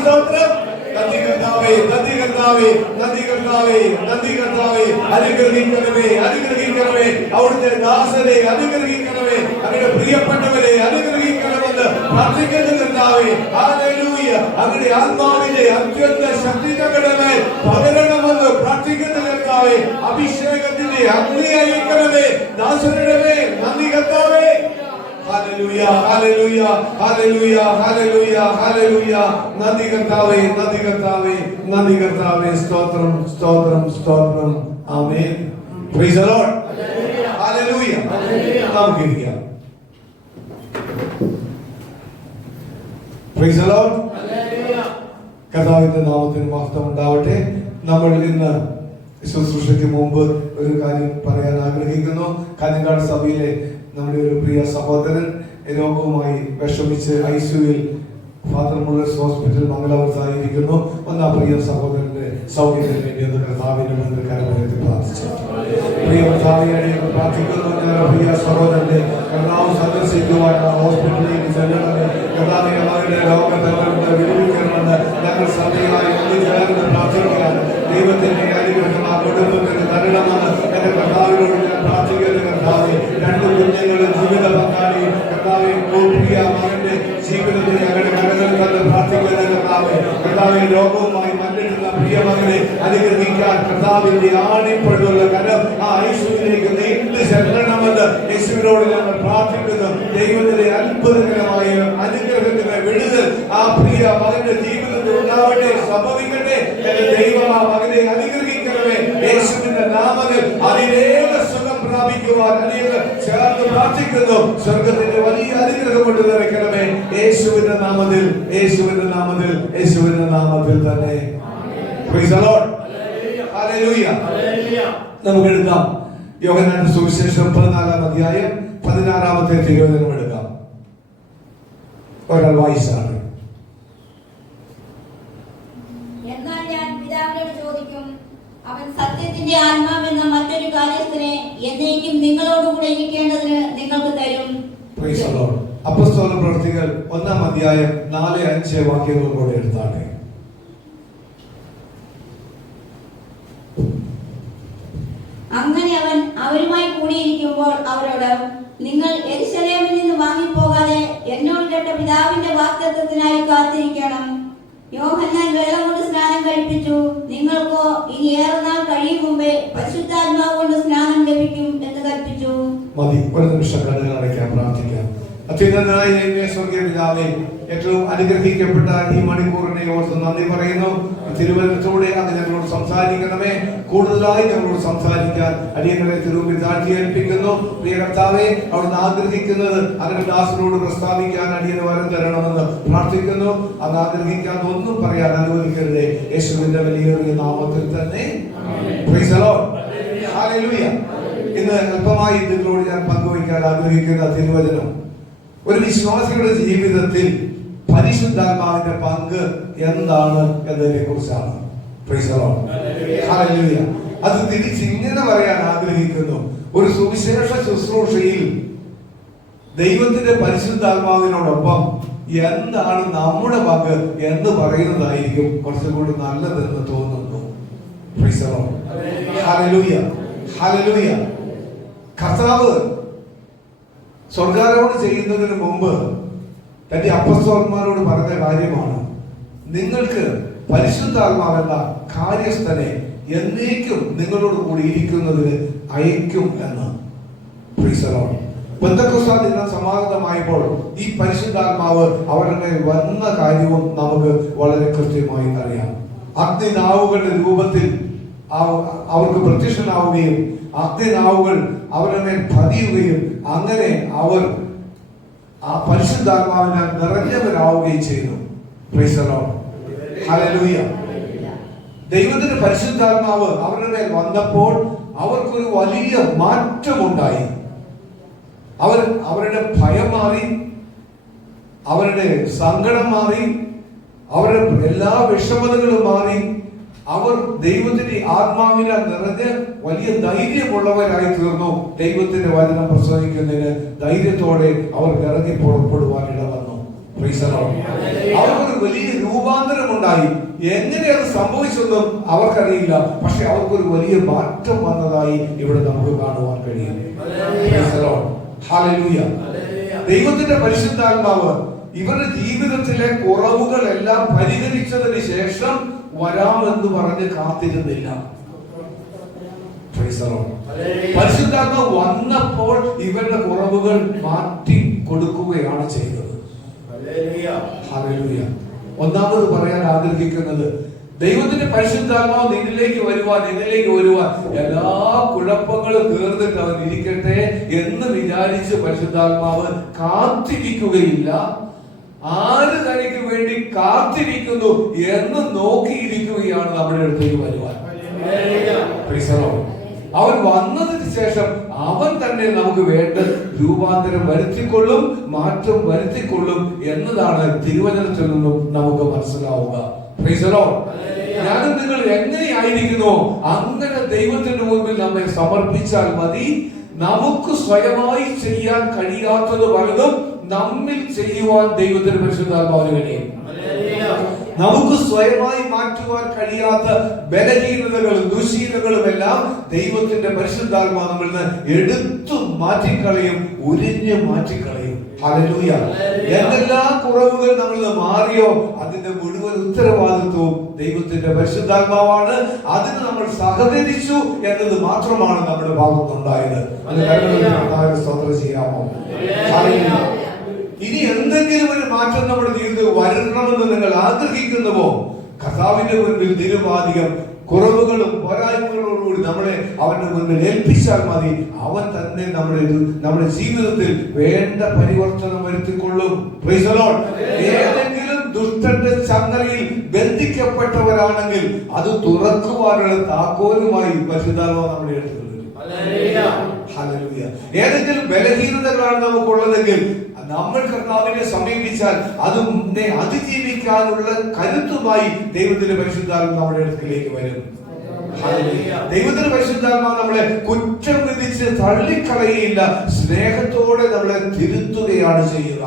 സ്തോത്രം. നന്ദി കർത്താവേ, നന്ദി കർത്താവേ, നന്ദി കർത്താവേ, നന്ദി കർത്താവേ. അനുഗ്രഹിക്കണമേ, അനുഗ്രഹിക്കണമേ. അവിടുത്തെ ദാസരെ അനുഗ്രഹിക്കണമേ. അങ്ങയുടെ പ്രിയപ്പെട്ടവരെ അനുഗ്രഹിക്കണമെന്ന് പ്രാർത്ഥിക്കുന്ന കർത്താവേ. ഹല്ലേലൂയ. അങ്ങയുടെ ആത്മാവിന്റെ അത്യന്ത ശക്തി ഞങ്ങളുടെ മേൽ പകരണമെന്ന് പ്രാർത്ഥിക്കുന്ന കർത്താവേ. അഭിഷേകത്തിന്റെ അഗ്നി അയക്കണമേ ദാസരുടെ മേൽ. നന്ദി കർത്താവേ. ഹല്ലേലൂയ, ഹല്ലേലൂയ, ഹല്ലേലൂയ, ഹല്ലേലൂയ, ഹല്ലേലൂയ. നന്ദി കർത്താവേ, നന്ദി കർത്താവേ, നന്ദി കർത്താവേ. സ്തോത്രം, സ്തോത്രം, സ്തോത്രം. ആമേൻ. Praise the Lord. ഹല്ലേലൂയ. നമുക്ക് ഇരിക്കാം. Praise the Lord. കർത്താവിന്റെ നാമത്തിന് മഹത്വം ഉണ്ടാവട്ടെ. നമ്മൾ ഇന്ന് ശുശ്രൂഷയ്ക്ക് മുമ്പ് ഒരു കാര്യം പറയാൻ ആഗ്രഹിക്കുന്നു. കാഞ്ഞങ്ങാട് സഭയിലെ നമ്മുടെ ഒരു പ്രിയ സഹോദരൻ രോഗവുമായി വിഷമിച്ച് ഐസിയുവിൽ ഫാദർ മുള്ളേഴ്സ് ഹോസ്പിറ്റൽ മംഗലാപുരത്തായിരിക്കുന്നു. ഒന്ന് ആ പ്രിയ സഹോദരന്റെ സൗഖ്യത്തിന് വേണ്ടി ഒന്ന് കർത്താവിന്റെ മുന്നിൽ കരമുയർത്തി പ്രാർത്ഥിച്ചു. പ്രിയ കർത്താവിനെ പ്രാർത്ഥിക്കുന്നു. ഞാൻ പ്രിയ സഹോദരന്റെ കർത്താവ് സന്ദർശിക്കുവാൻ ഹോസ്പിറ്റലിലേക്ക് ചെല്ലണമെന്ന് കർത്താവിനെ അവരുടെ രോഗങ്ങളുടെ വിടുവിക്കണമെന്ന് ഞങ്ങൾ സഭയായി ഒന്നിച്ചേർന്ന് പ്രാർത്ഥിക്കുകയാണ്. ദൈവത്തിന്റെ അനുഗ്രഹം ആ കുടുംബത്തിന് തരണമെന്ന് എന്റെ കർത്താവിനോട് ഞാൻ പ്രാർത്ഥിക്കുന്നു. കർത്താവ് രണ്ട് കുഞ്ഞുങ്ങളുടെ ജീവിത പങ്കാളി കർത്താവ് പ്രിയ മകന്റെ ജീവിതത്തിൽ ഞങ്ങളുടെ കടകളിൽ തന്നെ പ്രാർത്ഥിക്കുന്ന കർത്താവ് കർത്താവിന്റെ രോഗവുമായി മണ്ണിടുന്ന പ്രിയ മകനെ അനുഗ്രഹിക്കാൻ കർത്താവിന്റെ ആണിപ്പഴുള്ള കരം ആ യേശുവിലേക്ക് നീണ്ടു ചെല്ലണമെന്ന് യേശുവിനോട് ഞങ്ങൾ പ്രാർത്ഥിക്കുന്നു. ദൈവത്തിന്റെ അത്ഭുതകരമായ അനുഗ്രഹത്തിന്റെ വിടുതൽ ആ പ്രിയ മകന്റെ ജീവിതത്തിൽ ഉണ്ടാവട്ടെ, സംഭവിക്കട്ടെ. എന്റെ ദൈവം ആ മകനെ അനുഗ്രഹിക്കണമേ. യേശുവിന്റെ നാമത്തിൽ അതിലേറെ സുഖം പ്രാപിക്കുവാൻ അനേകം ചേർന്ന് പ്രാർത്ഥിക്കുന്നു. സ്വർഗത്തിന്റെ വലിയ അനുഗ്രഹം കൊണ്ട് നിറയ്ക്കണമേ. യേശുവിന്റെ നാമത്തിൽ, യേശുവിന്റെ നാമത്തിൽ, യേശുവിന്റെ നാമത്തിൽ തന്നെ. Price the Lord. ഹല്ലേലൂയ. നമുക്ക് എടുക്കാം യോഹന്നാന്റെ സുവിശേഷം 14-ാം അധ്യായം 16-ാമത്തെ തിരുവചനം എടുക്കാം. ഒരാൾ വായിച്ചാണ്. എന്നാൽ ഞാൻ പിതാവിനോട് ചോദിക്കും, അവൻ സത്യത്തിന്റെ ആത്മാവെന്ന മറ്റൊരു കാര്യസ്ഥനെ എന്നേക്കും നിങ്ങളോടുകൂടെ ഇരിക്കേണ്ടതിന് നിങ്ങൾക്ക് തരും. Price the Lord. അപ്പോസ്തല പ്രവൃത്തികൾ 1-ാം അധ്യായം 4-5 വാക്യങ്ങൾ കൂടെ എടുത്താട്ടെ. അങ്ങനെ അവൻ അവരുമായി കൂടിയിരിക്കുമ്പോൾ അവരോട്, നിങ്ങൾ യെരൂശലേമിൽ നിന്ന് വാങ്ങിപ്പോകാതെ എന്നോട് കേട്ട പിതാവിന്റെ വാഗ്ദത്തത്തിനായി കാത്തിരിക്കണം. യോഹന്നാൻ വെള്ളം കൊണ്ട് സ്നാനം കഴിപ്പിച്ചു, നിങ്ങൾക്കോ ഇനി ഏറെ നാൾ കഴിയും മുമ്പേ പരിശുദ്ധാത്മാവ് കൊണ്ട് സ്നാനം ലഭിക്കും എന്ന് കൽപ്പിച്ചു. മതി, ഒരു നിമിഷം കണ്ണുകൾ അടയ്ക്കാൻ പ്രാർത്ഥിക്കാം. അത്യുന്നതനായ ദൈവമേ, സ്വർഗ്ഗീയ പിതാവേ, ഏറ്റവും അനുഗ്രഹിക്കപ്പെട്ട ഈ മണിക്കൂറിനെ ഓർത്ത് നന്ദി പറയുന്നു. തിരുവചനത്തോടെ അങ്ങ് ഞങ്ങളോട് സംസാരിക്കണമേ. കൂടുതലായി ഞങ്ങളോട് സംസാരിക്കാൻ അടിയങ്ങളെ തിരുമുമ്പിൽ താഴ്ത്തി ഏൽപ്പിക്കുന്നു. പ്രിയ കർത്താവേ, അവിടുന്ന് ആഗ്രഹിക്കുന്നത് അങ്ങനെ ദാസനോട് പ്രസ്താവിക്കാൻ അടിയന് വരം തരണമെന്ന് പ്രാർത്ഥിക്കുന്നു. അങ്ങ് ആഗ്രഹിക്കാൻ ഒന്നും പറയാൻ അനുവദിക്കരുതേ. യേശുവിന്റെ വലിയ നാമത്തിൽ തന്നെ. Price the Lord. ഹല്ലേലൂയ. ഇന്ന് അല്പമായി നിങ്ങളോട് ഞാൻ പങ്കുവയ്ക്കാൻ ആഗ്രഹിക്കുന്ന തിരുവചനം ഒരു വിശ്വാസിയുടെ ജീവിതത്തിൽ പരിശുദ്ധാത്മാവിന്റെ പങ്ക് എന്താണ് എന്നതിനെ കുറിച്ചാണ്. Price the Lord. ഹല്ലേലൂയ. അത് തിരിച്ച് ഇങ്ങനെ പറയാൻ ആഗ്രഹിക്കുന്നു. ഒരു സുവിശേഷ ശുശ്രൂഷയിൽ ദൈവത്തിന്റെ പരിശുദ്ധാത്മാവിനോടൊപ്പം എന്താണ് നമ്മുടെ പങ്ക് എന്ന് പറയുന്നതായിരിക്കും കുറച്ചുകൂടി നല്ലതെന്ന് തോന്നുന്നു. Price the Lord. ഹല്ലേലൂയ. ഹല്ലേലൂയ. കർത്താവ് സ്വർഗ്ഗാരോഹണം ചെയ്യുന്നതിന് മുമ്പ് തന്റെ അപ്പോസ്തലന്മാരോട് പറഞ്ഞ കാര്യമാണ്, നിങ്ങൾക്ക് പരിശുദ്ധാത്മാവെന്ന കാര്യസ്ഥനെ എന്നേക്കും നിങ്ങളോട് കൂടി ഇരിക്കുന്നതിന് അയക്കും എന്ന്. Price the Lord. പെന്തക്കോസ്ത് ദിനം സമാഗതമായപ്പോൾ ഈ പരിശുദ്ധാത്മാവ് അവരുടെ വന്ന കാര്യവും നമുക്ക് വളരെ കൃത്യമായി അറിയാം. അഗ്നിനാവുകളുടെ രൂപത്തിൽ അവർക്ക് പ്രത്യക്ഷനാവുകയും അഗ്നിനാവുകൾ അവരുടെ മേൽ പതിയുകയും അങ്ങനെ അവർ ആ പരിശുദ്ധാത്മാവിനാൽ നിറഞ്ഞവരാവുകയും ചെയ്തു. Price the Lord. ഹല്ലേലൂയ. ദൈവത്തിന്റെ പരിശുദ്ധാത്മാവ് അവരുടെ മേൽ വന്നപ്പോൾ അവർക്കൊരു വലിയ മാറ്റമുണ്ടായി. അവരുടെ ഭയം മാറി, അവരുടെ സങ്കടം മാറി, അവരുടെ എല്ലാ വിഷമതകളും മാറി. അവർ ദൈവത്തിന്റെ ആത്മാവിനാൽ നിറഞ്ഞ് വലിയ ധൈര്യമുള്ളവരായി തീർന്നു. ദൈവത്തിന്റെ വചനം പ്രസംഗിക്കുന്നതിന് ധൈര്യത്തോടെ അവർ ഇറങ്ങി പുറപ്പെടുവാൻ ഇടവന്നു. Praise the Lord. അവർക്കൊരു വലിയ രൂപാന്തരം ഉണ്ടായി. എങ്ങനെ അത് സംഭവിച്ചെന്നും അവർക്കറിയില്ല. പക്ഷെ അവർക്കൊരു വലിയ മാറ്റം വന്നതായി ഇവിടെ നമുക്ക് കാണുവാൻ കഴിയും. Praise the Lord. Hallelujah. ദൈവത്തിന്റെ പരിശുദ്ധാത്മാവ് ഇവരുടെ ജീവിതത്തിലെ കുറവുകളെല്ലാം പരിഹരിച്ചതിന് ശേഷം വരാമെന്ന് പറഞ്ഞ് കാത്തിരുന്നില്ല. പരിശുദ്ധാത്മാവ് വന്നപ്പോൾ ഇവരുടെ കുറവുകൾ മാറ്റി കൊടുക്കുകയാണ് ചെയ്തത്. ഹല്ലേലൂയ. ഒന്നാമത് പറയാൻ ആഗ്രഹിക്കുന്നത്, ദൈവത്തിന്റെ പരിശുദ്ധാത്മാവ് നിന്നിലേക്ക് വരുവാൻ എല്ലാ കുഴപ്പങ്ങളും തീർന്നിട്ട് അവൻ ഇരിക്കട്ടെ എന്ന് വിചാരിച്ച് പരിശുദ്ധാത്മാവ് കാത്തിരിക്കുകയില്ല. ആര് തനിക്ക് വേണ്ടി കാത്തിരിക്കുന്നു എന്ന് നോക്കിയിരിക്കുകയാണ് നമ്മുടെ അടുത്തേക്ക് വരുവാൻ. അവൻ വന്നതിന് ശേഷം അവൻ തന്നെ നമുക്ക് വേണ്ട രൂപാന്തരം വരുത്തിക്കൊള്ളും, മാറ്റം വരുത്തിക്കൊള്ളും എന്നതാണ് തിരുവചനത്തിൽ നിന്നും നമുക്ക് മനസ്സിലാവുക. ഞാനും നിങ്ങൾ എങ്ങനെയായിരിക്കുന്നു അങ്ങനെ ദൈവത്തിന്റെ മുൻപിൽ നമ്മെ സമർപ്പിച്ചാൽ മതി. നമുക്ക് സ്വയമായി ചെയ്യാൻ കഴിയാത്തത് പലതും നമ്മിൽ ചെയ്യുവാൻ ദൈവത്തിന് പരിശുദ്ധാത്മാവിന് കഴിയും. നമുക്ക് സ്വയമായി മാറ്റുവാൻ കഴിയാത്ത ബലഹീനതകളും ദുശീലങ്ങളും എല്ലാം ദൈവത്തിന്റെ പരിശുദ്ധാത്മാവ് നമ്മളിൽ നിന്ന് എടുത്തു മാറ്റിക്കളയും, ഉരിഞ്ഞു മാറ്റിക്കളയും. ഹല്ലേലൂയ. എന്തെല്ലാം കുറവുകൾ നമ്മളിൽ നിന്ന് മാറിയോ അതിന്റെ മുഴുവൻ ഉത്തരവാദിത്വവും ദൈവത്തിന്റെ പരിശുദ്ധാത്മാവാണ്. അതിന് നമ്മൾ സഹകരിച്ചു എന്നത് മാത്രമാണ് നമ്മുടെ ഭാഗത്തുണ്ടായത്. സ്തോത്രം ചെയ്യാമോ? ഇനി എന്തെങ്കിലും ഒരു മാറ്റം നമ്മുടെ ജീവിതത്തിൽ വരണമെന്ന് നിങ്ങൾ ആഗ്രഹിക്കുന്നുവോ, കർത്താവിന്റെ മുൻപിൽ നിരുപാധികം കുറവുകളും പോരായ്മകളോടുകൂടി നമ്മളെ അവന്റെ മുൻപിൽ ഏൽപ്പിച്ചാൽ മതി. അവൻ തന്നെ നമ്മുടെ ജീവിതത്തിൽ വേണ്ട പരിവർത്തനം വരുത്തിക്കൊള്ളും. Price the Lord. ഏതെങ്കിലും ദുഷ്ടന്റെ ചങ്ങലയിൽ ബന്ധിക്കപ്പെട്ടവരാണെങ്കിൽ അത് തുറക്കുവാനുള്ള താക്കോലുമായി പരിശുദ്ധാത്മാവ് നമ്മുടെ അടുത്ത് വരും. ഹല്ലേലൂയ. ഏതെങ്കിലും ബലഹീനതകളാണ് നമുക്കുള്ളതെങ്കിൽ നമ്മൾ കർത്താവിനെ സമീപിച്ചാൽ അതിനെ അതിജീവിക്കാനുള്ള കരുത്തുമായി ദൈവത്തിന്റെ പരിശുദ്ധാത്മാവ് നമ്മുടെ അടുത്തേക്ക് വരും. ദൈവത്തിന്റെ പരിശുദ്ധാത്മാവ് നമ്മളെ കുറ്റം വിധിച്ച് തള്ളിക്കളയില്ല, സ്നേഹത്തോടെ നമ്മളെ തിരുത്തുകയാണ് ചെയ്യുക.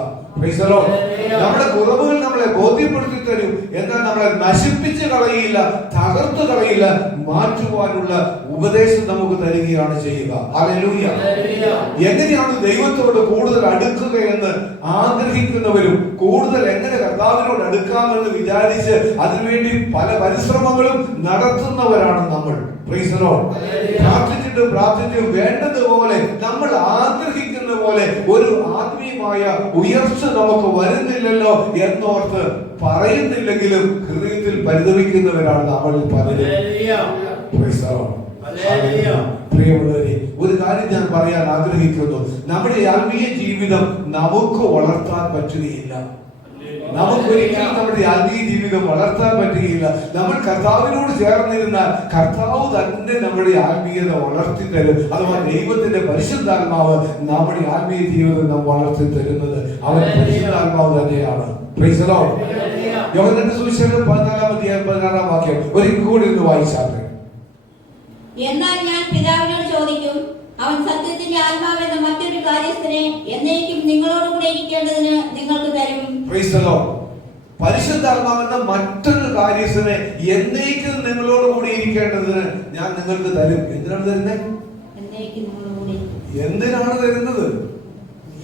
നമ്മുടെ കുറവുകൾ നമ്മളെ ബോധ്യപ്പെടുത്തി തരും, എന്നാൽ നമ്മളെ നശിപ്പിച്ച് കളയില്ല, തകർത്തു കളയില്ല, മാറ്റുവാനുള്ള ഉപദേശം നമുക്ക് തരികയാണ് ചെയ്യുക. ഹല്ലേലൂയ. എങ്ങനെയാണ് ദൈവത്തോട് കൂടുതൽ അടുക്കുകയെന്ന് ആഗ്രഹിക്കുന്നവരും കൂടുതൽ എങ്ങനെ കർത്താവിനോട് അടുക്കാമെന്ന് വിചാരിച്ച് അതിനുവേണ്ടി പല പരിശ്രമങ്ങളും നടത്തുന്നവരാണ് നമ്മൾ. പ്രാർത്ഥിച്ചിട്ടും വേണ്ടതുപോലെ നമ്മൾ ആഗ്രഹിക്കുന്ന പോലെ ഒരു ആത്മീയമായ ഉയർച്ച നമുക്ക് വരുന്നില്ലല്ലോ എന്നോർത്ത് പറയുന്നില്ലെങ്കിലും ഹൃദയത്തിൽ പരിതപിക്കുന്നവരാണ് നമ്മളിൽ പലരും. പ്രിയമുള്ളവരെ, ഒരു കാര്യം ഞാൻ പറയാൻ ആഗ്രഹിക്കുന്നു. നമ്മുടെ ആത്മീയ ജീവിതം നമുക്ക് വളർത്താൻ പറ്റുകയില്ല. നമുക്കൊരിക്കലും നമ്മുടെ ആത്മീയ ജീവിതം വളർത്താൻ പറ്റുകയില്ല. നമ്മൾ കർത്താവിനോട് ചേർന്നിരുന്നാൽ കർത്താവ് തന്നെ നമ്മുടെ ആത്മീയത വളർത്തി തരും. അഥവാ ദൈവത്തിന്റെ പരിശുദ്ധാത്മാവ് നമ്മുടെ ആത്മീയ ജീവിതം നാം വളർത്തി തരുന്നത് അവൻ പരിശുദ്ധാത്മാവ് തന്നെയാണ്. Price the Lord. യോഹന്നാന്റെ സുവിശേഷം 14-16 വാക്യം ഒരിക്കൽ കൂടി ഒന്ന് വായിച്ചാട്ടെ. എന്നാൽ ഞാൻ പിതാവിനോട് ചോദിക്കും, അവൻ സത്യത്തിന്റെ ആത്മാവെന്ന മറ്റൊരു കാര്യസ്ഥനെ എന്നേക്കും നിങ്ങളോടുകൂടെ ഇരിക്കേണ്ടതിന് നിങ്ങൾക്ക് തരും. Price the Lord. പരിശുദ്ധാത്മാവെന്ന മറ്റൊരു കാര്യസ്ഥനെ എന്നേക്കും നിങ്ങളോടുകൂടി ഇരിക്കേണ്ടതിന് ഞാൻ നിങ്ങൾക്ക് തരും. എന്തിനാണ് തരുന്നത്? എന്തിനാണ് തരുന്നത്?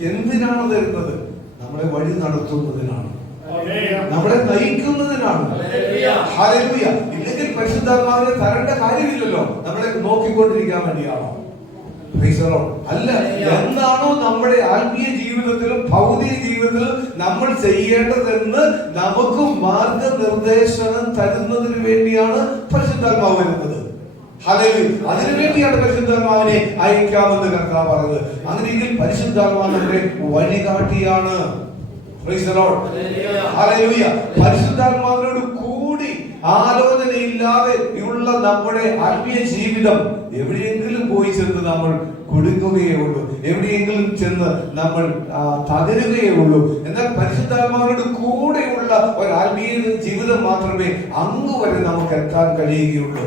എന്തിനാണ് തരുന്നത്? നമ്മളെ വഴി നടത്തുന്നതിനാണ്, നമ്മളെ നയിക്കുന്നതിനാണ്. ഹല്ലേലൂയ. ഇല്ലെങ്കിൽ പരിശുദ്ധാത്മാവിനെ തരേണ്ട കാര്യമില്ലല്ലോ. നമ്മളെ നോക്കിക്കൊണ്ടിരിക്കാൻ വേണ്ടിയാണോ? അല്ല. എന്താണോ നമ്മുടെ ആത്മീയ ജീവിതത്തിലും ഭൗതിക ജീവിതത്തിലും നമ്മൾ ചെയ്യേണ്ടതെന്ന് നമുക്ക് മാർഗനിർദ്ദേശനം തരുന്നതിന് വേണ്ടിയാണ് പരിശുദ്ധാത്മാവ് വരുന്നത്. അതിനു വേണ്ടിയാണ് പരിശുദ്ധാത്മാവിനെ അയക്കാമെന്ന് കർത്താവ് പറഞ്ഞത്. അങ്ങനെയെങ്കിൽ പരിശുദ്ധാത്മാവ് നമ്മുടെ വഴികാട്ടിയാണ്. പരിശുദ്ധാത്മാവിനോട് കൂടി ആലോചനയില്ലാതെ ഉള്ള നമ്മുടെ ആത്മീയ ജീവിതം എവിടെയെങ്കിലും പോയി ചെന്ന് നമ്മൾ കൊടുക്കുകയേ ഉള്ളൂ, എവിടെയെങ്കിലും ചെന്ന് നമ്മൾ തകരുകയേ ഉള്ളൂ. എന്നാൽ പരിശുദ്ധാത്മാവിനോട് കൂടെയുള്ള ഒരു ആത്മീയ ജീവിതം മാത്രമേ അങ്ങ് വരെ നമുക്ക് എത്താൻ കഴിയുകയുള്ളൂ.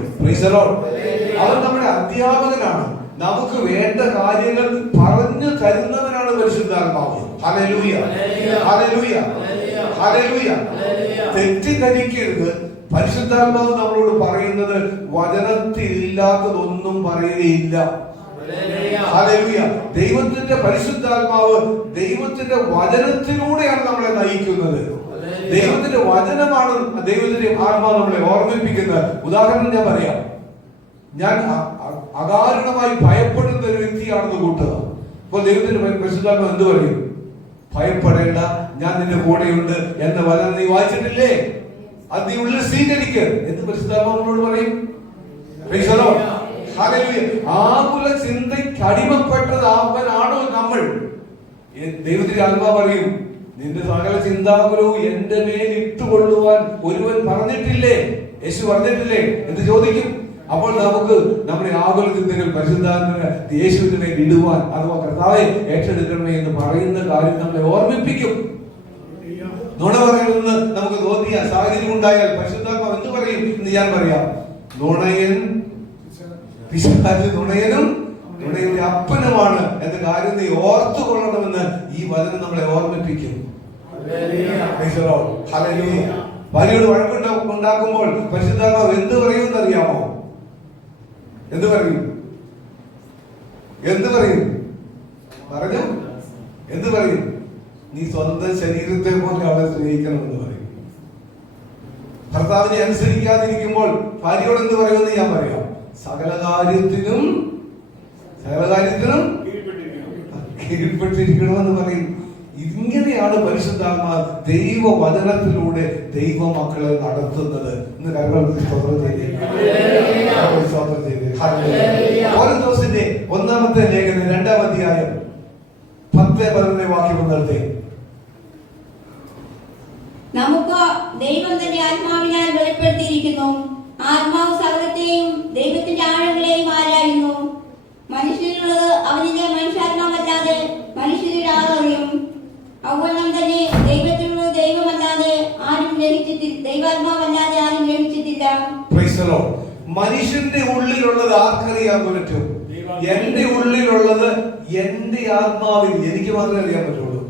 അവൻ നമ്മുടെ അധ്യാപകനാണ്. നമുക്ക് വേണ്ട കാര്യങ്ങൾ പറഞ്ഞു തരുന്നവനാണ് പരിശുദ്ധാത്മാവ്. ഹല്ലേലൂയ, ഹല്ലേലൂയ. ഹല്ലേലൂയ. തെറ്റിദ്ധരിക്കരുത്. പരിശുദ്ധാത്മാവ് നമ്മളോട് പറയുന്നത് വചനത്തിൽ ഇല്ലാത്തതൊന്നും പറയുകയില്ല. ഹല്ലേലൂയ. ദൈവത്തിന്റെ പരിശുദ്ധാത്മാവ് ദൈവത്തിന്റെ വചനത്തിലൂടെയാണ് നമ്മളെ നയിക്കുന്നത്. ദൈവത്തിന്റെ വചനമാണ് ദൈവത്തിന്റെ ആത്മാവ് നമ്മളെ ഓർമ്മിപ്പിക്കുന്നത്. ഉദാഹരണം ഞാൻ പറയാം. ഞാൻ അകാരണമായി ഭയപ്പെടുന്ന ഒരു വ്യക്തിയാണെന്ന് കൂട്ടുക. അപ്പൊ ദൈവത്തിന്റെ പരിശുദ്ധാത്മാവ് എന്ത് പറയും? ഭയപ്പെടേണ്ട, ഞാൻ നിന്റെ കൂടെയുണ്ട് എന്ന വചനം നീ വായിച്ചിട്ടില്ലേ? അത് നീ ഉള്ളിൽ സ്വീകരിക്കുക എന്ന് പരിശുദ്ധാത്മാവ് നമ്മളോട് പറയും. ആകുല ചിന്തയ്ക്ക് അടിമപ്പെട്ടത് അവനാണോ നമ്മൾ? ദൈവത്തിന്റെ ആത്മാവ് പറയും, നിന്റെ സകല ചിന്താകുലവും എന്റെ മേൽ ഇട്ടുകൊള്ളുവാൻ ഒരുവൻ പറഞ്ഞിട്ടില്ലേ? യേശു പറഞ്ഞിട്ടില്ലേ എന്ന് ചോദിക്കും. അപ്പോൾ നമുക്ക് നമ്മുടെ ആകുല ചിന്തകൾ പരിശുദ്ധാത്മാവിനെ യേശുവിന്റെ മേൽ ഇടുവാൻ, അഥവാ കർത്താവെ ഏറ്റെടുക്കണമേ എന്ന് പറയുന്ന കാര്യം നമ്മളെ ഓർമ്മിപ്പിക്കും. നുണ പറയുമെന്ന് നമുക്ക് തോന്നിയ സാഹചര്യം ഉണ്ടായാൽ പരിശുദ്ധാത്മാവ് എന്ത് പറയും എന്ന് ഞാൻ പറയാം. നുണയൻ പിശാച് നുണയനും നുണയുടെ അപ്പനുമാണ് എന്ന കാര്യം നീ ഓർത്തുകൊള്ളണമെന്ന് ഈ വചനം നമ്മളെ ഓർമ്മിപ്പിക്കും. ഭാര്യയോട് വഴക്കുണ്ടാക്കുമ്പോൾ പരിശുദ്ധാത്മാവ് എന്ത് പറയുമെന്ന് അറിയാമോ? എന്ത് പറയും? എന്ത് പറയും? പറഞ്ഞു. എന്ത് പറയും? നീ സ്വന്തം ശരീരത്തെ പോലെ അവളെ സ്നേഹിക്കണമെന്ന് പറയും. ഭർത്താവിനെ അനുസരിക്കാതിരിക്കുമ്പോൾ ഭാര്യയോട് എന്ത് പറയുമെന്ന് ഞാൻ പറയാം. സകല കാര്യത്തിനും കീഴ്പ്പെട്ടിരിക്കണമെന്ന് പറയും. ഇങ്ങനെയാണ് പരിശുദ്ധാത്മാവ് ദൈവവചനത്തിലൂടെ ദൈവമക്കളെ നടത്തുന്നത്. ഇന്ന് കർമ്മത്തിൽ സ്തോത്രം ചെയ്തേ. കോരിന്തോസിന്റെ 1-ാമത്തെ ലേഖനം 2-ാം അധ്യായം 10-11 വാക്യം നിർത്തി. നമുക്ക് ദൈവം തന്റെ ആത്മാവിനാൽ വെളിപ്പെടുത്തിയിരിക്കുന്നു. ആത്മാവ് സകലത്തെയും ദൈവത്തിന്റെ ആഴങ്ങളെയും ആരായുന്നു. മനുഷ്യനുള്ളത് അവനിലെ മനുഷ്യാത്മാവല്ലാതെ മനുഷ്യരുടെ ആളറിയും. അവണ്ണം തന്നെ ദൈവത്തിലുള്ള ദൈവമല്ലാതെ ആരും ഗ്രഹിച്ചിട്ടില്ല, ദൈവാത്മാവല്ലാതെ ആരും ഗ്രഹിച്ചിട്ടില്ല. മനുഷ്യന്റെ ഉള്ളിലുള്ളത് ആർക്കറിയാൻ പറ്റും? എന്റെ ഉള്ളിലുള്ളത് എന്റെ ആത്മാവിൽ എനിക്ക് മാത്രമേ അറിയാൻ പറ്റുള്ളൂ.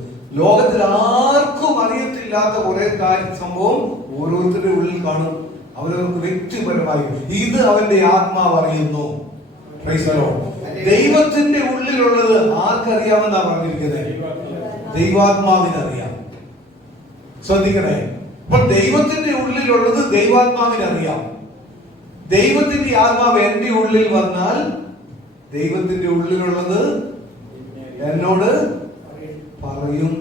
ലോകത്തിൽ ആർക്കും അറിയത്തില്ലാത്ത കുറെ സംഭവം ഓരോരുത്തരുടെ ഉള്ളിൽ കാണും. അവരവർക്ക് വ്യക്തിപരമായി ഇത് അവന്റെ ആത്മാവ് അറിയുന്നു. ദൈവത്തിന്റെ ഉള്ളിലുള്ളത് ആർക്കറിയാമെന്നാ പറഞ്ഞിരിക്കുന്നത്? ദൈവാത്മാവിനറിയാം. ശ്രദ്ധിക്കണേ. അപ്പൊ ദൈവത്തിന്റെ ഉള്ളിലുള്ളത് ദൈവാത്മാവിനറിയാം. ദൈവത്തിന്റെ ആത്മാവ് എന്റെ ഉള്ളിൽ വന്നാൽ ദൈവത്തിന്റെ ഉള്ളിലുള്ളത് എന്നോട് പറയും.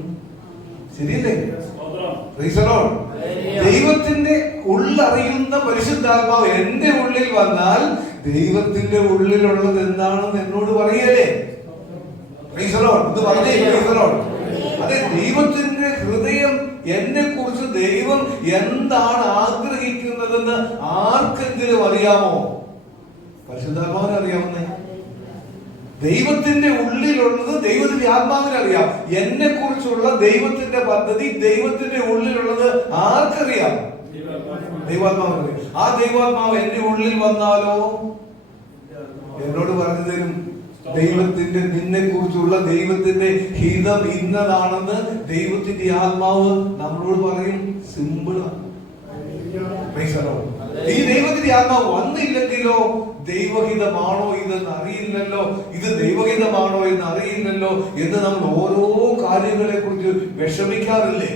ശരിയല്ലേ? ദൈവത്തിന്റെ ഉള്ളറിയുന്ന പരിശുദ്ധാത്മാവ് എന്റെ ഉള്ളിൽ വന്നാൽ ദൈവത്തിന്റെ ഉള്ളിലുള്ളത് എന്താണെന്ന് എന്നോട് പറയല്ലേ? അതെ, ദൈവത്തിന്റെ ഹൃദയം എന്നെ കുറിച്ച് ദൈവം എന്താണ് ആഗ്രഹിക്കുന്നതെന്ന് ആർക്കെങ്കിലും അറിയാമോ? പരിശുദ്ധാത്മാവിനെ അറിയാവുന്നേ. ദൈവത്തിന്റെ ഉള്ളിലുള്ളത് ദൈവത്തിന്റെ ആത്മാവിനെ അറിയാം. എന്നെ കുറിച്ചുള്ള ദൈവത്തിന്റെ പദ്ധതി ദൈവത്തിന്റെ ഉള്ളിലുള്ളത് ആർക്കറിയാം? ദൈവാത്മാവിനെ. ആ ദൈവാത്മാവ് എന്റെ ഉള്ളിൽ വന്നാലോ എന്നോട് പറഞ്ഞു തരും. ദൈവത്തിന്റെ നിന്നെ കുറിച്ചുള്ള ദൈവത്തിന്റെ ഹിതം ഇന്നതാണെന്ന് ദൈവത്തിന്റെ ആത്മാവ് നമ്മളോട് പറയും. സിമ്പിളാണ്. ഈ ദൈവത്തിന്റെ ആത്മാവ് വന്നില്ലെങ്കിലോ ദൈവഹിതമാണോ ഇതെന്ന് അറിയില്ലല്ലോ, ഇത് ദൈവഹിതമാണോ എന്ന് അറിയില്ലല്ലോ എന്ന് നമ്മൾ ഓരോ കാര്യങ്ങളെ കുറിച്ച് വിഷമിക്കാറില്ലേ?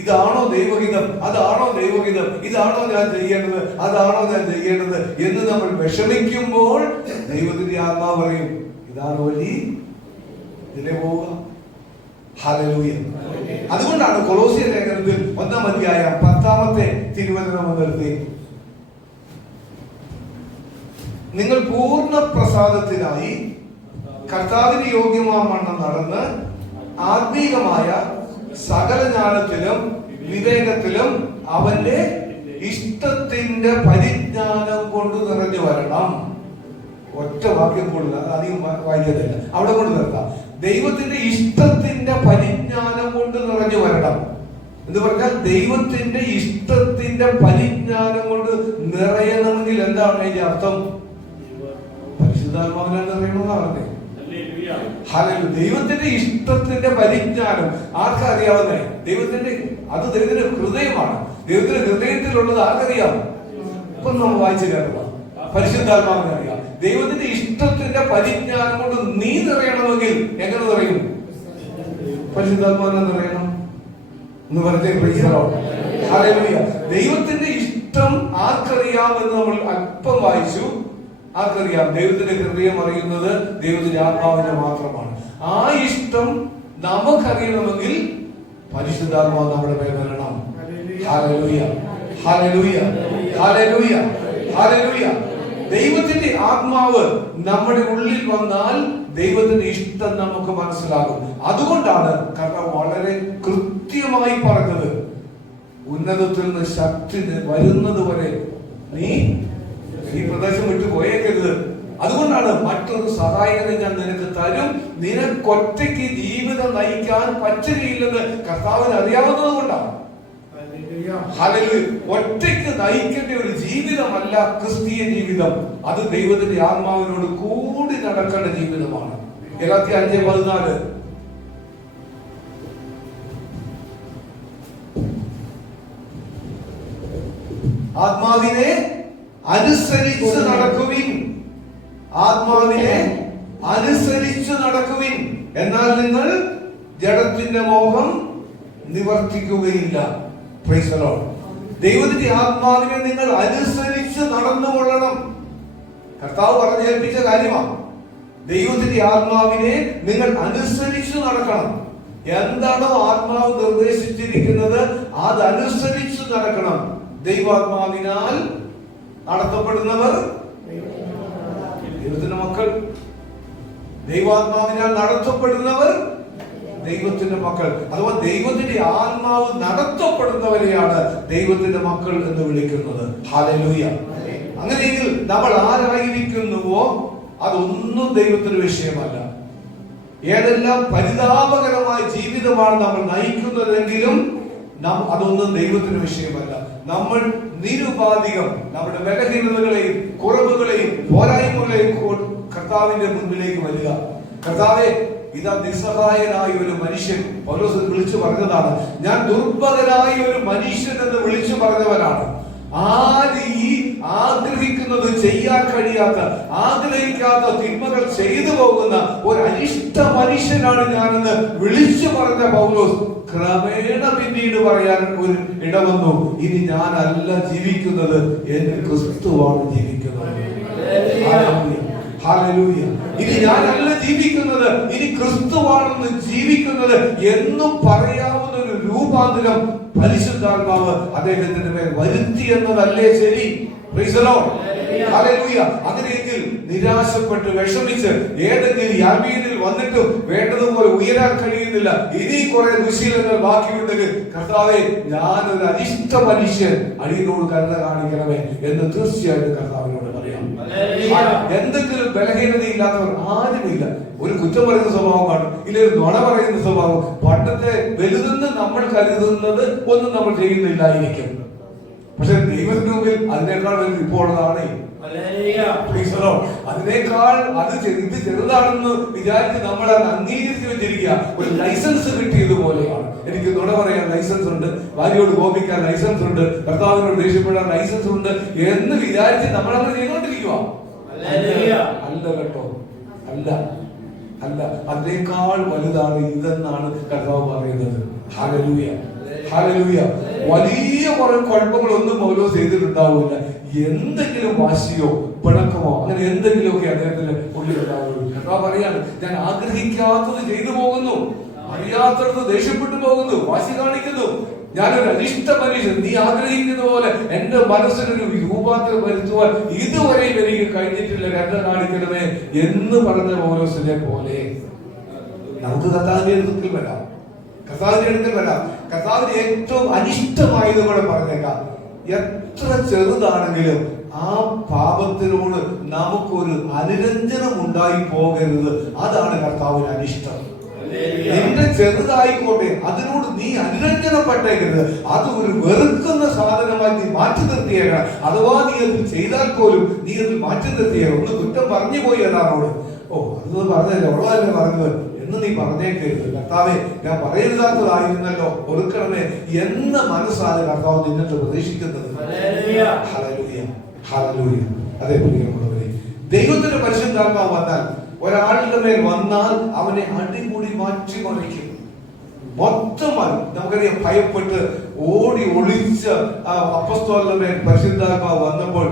ഇതാണോ ദൈവഹിതം, അതാണോ ദൈവഹിതം, ഇതാണോ ഞാൻ ചെയ്യേണ്ടത്, അതാണോ ഞാൻ ചെയ്യേണ്ടത് എന്ന് നമ്മൾ വിഷമിക്കുമ്പോൾ ദൈവത്തിന്റെ ആത്മാവ് പറയും ഇതാണ് വഴി, ഇതിലെ പോവുക. ഹല്ലേലൂയ. അതുകൊണ്ടാണ് കൊലോസ്യ ലേഖനത്തിൽ 1-ാം അധ്യായം 10-ാമത്തെ തിരുവചനം നിർത്തി, നിങ്ങൾ പൂർണ്ണ പ്രസാദത്തിനായി കർത്താവിന് യോഗ്യമാവണ്ണം നടന്ന് ആത്മീകമായ സകല ജ്ഞാനത്തിലും വിവേകത്തിലും അവന്റെ ഇഷ്ടത്തിന്റെ പരിജ്ഞാനം കൊണ്ട് നിറഞ്ഞു വരണം. ഒറ്റ വാക്യം കൂടുതൽ അധികം വായിക്കത്തില്ല, അവിടെ കൊണ്ട് നിർത്താം. ദൈവത്തിന്റെ ഇഷ്ടത്തിന്റെ പരിജ്ഞാനം കൊണ്ട് നിറഞ്ഞു വരണം എന്ന് പറഞ്ഞാൽ ദൈവത്തിന്റെ ഇഷ്ടത്തിന്റെ പരിജ്ഞാനം കൊണ്ട് നിറയണമെങ്കിൽ എന്താണ് അതിന്റെ അർത്ഥം? പരിശുദ്ധാത്മാവിനാൽ നിറയണമെന്നാണ് പറഞ്ഞത്. ഹല്ലേലൂയ. ദൈവത്തിന്റെ ഇഷ്ടത്തിന്റെ പരിജ്ഞാനം ആർക്കറിയാവുന്നേ? ദൈവത്തിന്റെ ഹൃദയമാണ്. ദൈവത്തിന്റെ ഹൃദയത്തിലുള്ളത് ആർക്കറിയാം? ഇപ്പൊ നമ്മൾ വായിച്ചു കേൾക്കുക, പരിശുദ്ധാത്മാവിനെ അറിയാം. ദൈവത്തിന്റെ ഇഷ്ടത്തിന്റെ പരിജ്ഞാനം കൊണ്ട് നീ നിറയണമെങ്കിൽ എങ്ങനെ നിറയും? പരിശുദ്ധാത്മാവിനെ നിറയണം എന്ന് പറഞ്ഞേ. ഹല്ലേലൂയ. ദൈവത്തിന്റെ ഇഷ്ടം ആർക്കറിയാമെന്ന് നമ്മൾ അല്പം വായിച്ചു. ആർക്കറിയാം? ദൈവത്തിന്റെ ഹൃദയം അറിയുന്നത് ദൈവത്തിന്റെ ആത്മാവിനെ മാത്രമാണ്. ആ ഇഷ്ടം നമുക്കറിയണമെങ്കിൽ പരിശുദ്ധാത്മാവ് നമ്മുടെ മേൽ വരണം. ഹല്ലേലൂയ, ഹല്ലേലൂയ, ഹല്ലേലൂയ, ഹല്ലേലൂയ. ദൈവത്തിന്റെ ആത്മാവ് നമ്മുടെ ഉള്ളിൽ വന്നാൽ ദൈവത്തിന്റെ ഇഷ്ടം നമുക്ക് മനസ്സിലാകും. അതുകൊണ്ടാണ് കർത്താവ് വളരെ കൃത്യമായി പറഞ്ഞത്, ഉന്നതത്തിൽ നിന്ന് ശക്തി വരുന്നത് വരെ നീ ഈ പ്രദേശം വിട്ടു പോയേക്കരുത്. അതുകൊണ്ടാണ് മറ്റൊരു സഹായകനെ ഞാൻ നിനക്ക് തരും, നിനക്കൊറ്റയ്ക്ക് ജീവിതം നയിക്കാൻ പറ്റുകയില്ലെന്ന് കർത്താവിന് അറിയാവുന്നത് കൊണ്ടാണ്. ഒറ്റയ്ക്ക് നയിക്കേണ്ട ഒരു ജീവിതമല്ല ക്രിസ്തീയ ജീവിതം. അത് ദൈവത്തിന്റെ ആത്മാവിനോട് കൂടി നടക്കേണ്ട ജീവിതമാണ്. ഗലാത്യ 5:14 ആത്മാവിനെ അനുസരിച്ച് നടക്കുവിൻ, ആത്മാവിനെ അനുസരിച്ച് നടക്കുവിൻ, എന്നാൽ നിങ്ങൾ ജഡത്തിന്റെ മോഹം നിവർത്തിക്കുകയില്ല. Price the Lord. ദൈവത്തിന്റെ ആത്മാവിനെ നിങ്ങൾ അനുസരിച്ച് നടന്നുകൊള്ളണം. കർത്താവ് പറഞ്ഞേൽപ്പിച്ച കാര്യമാണ്. ദൈവത്തിന്റെ ആത്മാവിനെ നിങ്ങൾ അനുസരിച്ച് നടക്കണം. എന്താണോ ആത്മാവ് നിർദ്ദേശിച്ചിരിക്കുന്നത് അതനുസരിച്ച് നടക്കണം. ദൈവാത്മാവിനാൽ നടത്തപ്പെടുന്നവർ ദൈവത്തിന്റെ മക്കൾ. ദൈവാത്മാവിനാൽ നടത്തപ്പെടുന്നവർ ദൈവത്തിന്റെ മക്കൾ. അഥവാ ദൈവത്തിന്റെ ആത്മാവ് നടത്തപ്പെടുന്നവരെയാണ് ദൈവത്തിന്റെ മക്കൾ എന്ന് വിളിക്കുന്നത്. ഹല്ലേലൂയ. അങ്ങനെയെങ്കിൽ നമ്മൾ ആരായിരിക്കുന്നുവോ അതൊന്നും ദൈവത്തിന് വിഷയമല്ല. ഏതെല്ലാം പരിതാപകരമായ ജീവിതമാണ് നമ്മൾ നയിക്കുന്നതെങ്കിലും അതൊന്നും ദൈവത്തിന് വിഷയമല്ല. നമ്മൾ നിരുപാധികം നമ്മുടെ ബലഹീനതകളെയും കുറവുകളെയും പോരായ്മകളെയും കർത്താവിന്റെ മുൻപിലേക്ക് വരിക. കർത്താവേ, ഇതാ നിസ്സഹായനായ ഒരു മനുഷ്യൻ, പൗലോസ് വിളിച്ചു പറഞ്ഞതാണ്, ഞാൻ ദുർബലനായ ഒരു മനുഷ്യൻ എന്ന് വിളിച്ചു പറഞ്ഞവരാണ്. ആര് ഈ ആഗ്രഹിക്കുന്നത് ചെയ്യാൻ കഴിയാത്ത, ആഗ്രഹിക്കാത്ത തിന്മകൾ ചെയ്തു പോകുന്ന ഒരു അനിഷ്ട മനുഷ്യനാണ് ഞാനെന്ന് വിളിച്ചു പറഞ്ഞ പൗലോസ് ക്രമേണ പിന്നീട് പറയാൻ ഒരു ഇടവന്നു, ഇനി ഞാനല്ല ജീവിക്കുന്നത്, എന്റെ ക്രിസ്തുവാണ് ജീവിക്കുന്നത്. ഹല്ലേലൂയ. ഇനി ഞാനല്ല ജീവിക്കുന്നത്, ഇനി ക്രിസ്തുവാണെന്ന് ജീവിക്കുന്നത് എന്നും പറയാവുന്ന ഒരു രൂപാന്തരം പരിശുദ്ധാത്മാവ് അദ്ദേഹത്തിന്റെ മേൽ വരുത്തി എന്നതല്ലേ ശരി? Price the Lord. ഹല്ലേലൂയ. അങ്ങനെയെങ്കിൽ നിരാശപ്പെട്ട് വിഷമിച്ച് ഏതെങ്കിലും യാമീനിൽ വന്നിട്ടും വേണ്ടതുപോലെ ഉയരാൻ കഴിയുന്നില്ല, ഇനി കുറെ ദുശീലങ്ങൾ ബാക്കിയുണ്ടെങ്കിൽ കർത്താവേ, ഞാനൊരു അനിഷ്ട മനുഷ്യൻ, അടിയനോട് കരുണ കാണിക്കണമേ എന്ന് തീർച്ചയായിട്ടും കർത്താവിനോട് പറയാം. എന്തെങ്കിലും ബലഹീനതയില്ലാത്തവർ ആരുമില്ല. ഒരു കുറ്റം പറയുന്ന സ്വഭാവമാണ്, ഇല്ല ഒരു നുണ പറയുന്ന സ്വഭാവം. പണ്ടത്തെ വലുതെന്ന് നമ്മൾ കരുതുന്നത് ഒന്നും നമ്മൾ ചെയ്യുന്നില്ലായിരിക്കും. പക്ഷെ ദൈവത്തിന്റെ മുമ്പിൽ അതിനേക്കാൾ വലിയ ഇപ്പോഴതാണ്. അതിനേക്കാൾ ഇത് ചെറുതാണെന്ന് വിചാരിച്ച് നമ്മൾ അത് അംഗീകരിച്ച് വെച്ചിരിക്കുക. ഒരു ലൈസൻസ് കിട്ടിയതുപോലെയാണ്. എനിക്ക് നുണ പറയാൻ ലൈസൻസ് ഉണ്ട്, ഭാര്യയോട് കോപിക്കാൻ ലൈസൻസ് ഉണ്ട്, ഭർത്താവിനോട് ദേഷ്യപ്പെടാൻ ലൈസൻസ് ഉണ്ട് എന്ന് വിചാരിച്ച് നമ്മൾ അങ്ങനെ ചെയ്തുകൊണ്ടിരിക്കുക. അല്ല കേട്ടോ, അല്ല അല്ല, അതിനേക്കാൾ വലുതാണ് ഇതെന്നാണ് കർത്താവ് പറയുന്നത്. Hallelujah, hallelujah. വലിയ കുറെ കുഴപ്പങ്ങളൊന്നും പൗലോസ് ചെയ്തിട്ടുണ്ടാവില്ല. എന്തെങ്കിലും വാശിയോ പിണക്കമോ അങ്ങനെ എന്തെങ്കിലുമൊക്കെ അദ്ദേഹത്തിന്റെ ഉള്ളിലുണ്ടാവുള്ളൂ. കർത്താവ് പറയാണ്, ഞാൻ ആഗ്രഹിക്കാത്തത് ചെയ്തു പോകുന്നു, അറിയാത്തത് ദേഷ്യപ്പെട്ടു പോകുന്നു, വാശി കാണിക്കുന്നു. ഞാനൊരു അനിഷ്ട മനുഷ്യൻ, നീ ആഗ്രഹിക്കുന്ന പോലെ എന്റെ മനസ്സിനൊരു രൂപാന്തരം വരുത്തുവാൻ ഇതുവരെയും എനിക്ക് കഴിഞ്ഞിട്ടില്ല, കരുണ കാണിക്കണമേ എന്ന് പറഞ്ഞ പൗലോസിനെ പോലെ നമുക്ക് കർത്താവിന്റെ അടുക്കൽ വരാം. കർത്താവിന്റെ അടുക്കൽ വരാം. കർത്താവിന് ഏറ്റവും അനിഷ്ടമായത് കൂടെ പറഞ്ഞേക്കാം. എത്ര ചെറുതാണെങ്കിലും ആ പാപത്തിനോട് നമുക്കൊരു അനുരഞ്ജനം ഉണ്ടായി പോകരുത്. അതാണ് കർത്താവിന് അനിഷ്ടം. നിന്റെ ചെറുതായിക്കോട്ടെ, അതിനോട് നീ അനുരഞ്ജനപ്പെട്ടേക്കരുത്. അത് ഒരു വെറുക്കുന്ന സാധനമായി നീ മാറ്റി നിർത്തിയേക്കണം. അഥവാ നീ അത് ചെയ്താൽ പോലും നീ അത് മാറ്റി നിർത്തിയേക്കണം. ഒന്ന് കുറ്റം പറഞ്ഞു പോയി എന്നോട്, ഓ അതൊന്നും പറഞ്ഞതല്ലേ, ഉള്ളതല്ലേ പറഞ്ഞത് എന്ന് നീ പറഞ്ഞേക്കരുത്. കർത്താവെ, ഞാൻ പറയരുതാത്തതായിരുന്നല്ലോ, ഓർക്കണമേ എന്ന് മനസ്സാണ് കർത്താവ് നിന്നിട്ട് പ്രതീക്ഷിക്കുന്നത്. Hallelujah, hallelujah. അതേ പ്രിയമുള്ളവരെ, ദൈവത്തിന്റെ പരിശുദ്ധാത്മാവ് വന്നാൽ, ഒരാളുടെ മേൽ വന്നാൽ അവനെ അടിമുടി മാറ്റിമറിക്കും. മൊത്തമായി നമുക്കറിയാം, ഭയപ്പെട്ട് ഓടി ഒളിച്ച അപ്പസ്തോലരുടെ മേൽ പരിശുദ്ധാത്മാവ് വന്നപ്പോൾ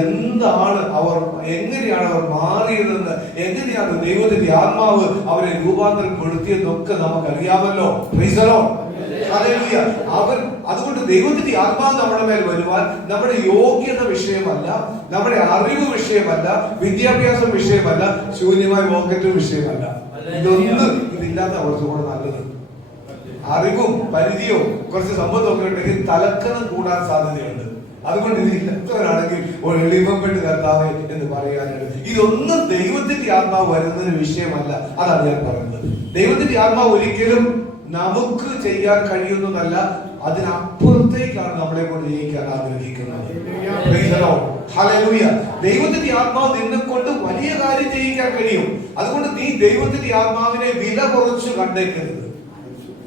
എന്താണ് അവർ, എങ്ങനെയാണ് അവർ മാറിയതെന്ന്, എങ്ങനെയാണ് ദൈവത്തിന്റെ ആത്മാവ് അവരെ രൂപാന്തരപ്പെടുത്തിയതൊക്കെ നമുക്കറിയാമല്ലോ. Price the Lord, hallelujah. അതുകൊണ്ട് ദൈവത്തിന്റെ ആത്മാവ് നമ്മുടെ മേൽ വരുവാൻ നമ്മുടെ യോഗ്യത വിഷയമല്ല, നമ്മുടെ അറിവ് വിഷയമല്ല, വിദ്യാഭ്യാസം വിഷയമല്ല, ശൂന്യമായ പോക്കറ്റ് വിഷയമല്ല. ഇതൊന്നും ഇതില്ലാത്ത കുറച്ചുകൂടെ നല്ലത്. അറിവും പരിധിയോ കുറച്ച് സമ്പത്തൊക്കെ ഉണ്ടെങ്കിൽ തലക്കനം കൂടാൻ സാധ്യതയുണ്ട്. അതുകൊണ്ട് ഇതില്ലാത്തവരാണെങ്കിൽ ഒരു എളിമപ്പെട്ട് കർത്താവേ എന്ന് പറയാനാണ്. ഇതൊന്നും ദൈവത്തിന്റെ ആത്മാവ് വരുന്നതിന് വിഷയമല്ല. അതാണ് ഞാൻ പറയുന്നത്. ദൈവത്തിന്റെ ആത്മാവ് ഒരിക്കലും നമുക്ക് ചെയ്യാൻ കഴിയുന്നതല്ല, അതിനപ്പുറത്തേക്കാണ് നമ്മളെ കൊണ്ട് ജയിക്കാൻ ആഗ്രഹിക്കുന്നത്. ഹല്ലേലൂയ. ദൈവത്തിന്റെ ആത്മാവ് നിന്നെ കൊണ്ട് വലിയ കാര്യം ചെയ്യിക്കാൻ കഴിയും. അതുകൊണ്ട് നീ ദൈവത്തിന്റെ ആത്മാവിനെ വില കുറച്ച് കണ്ടേക്കരുത്.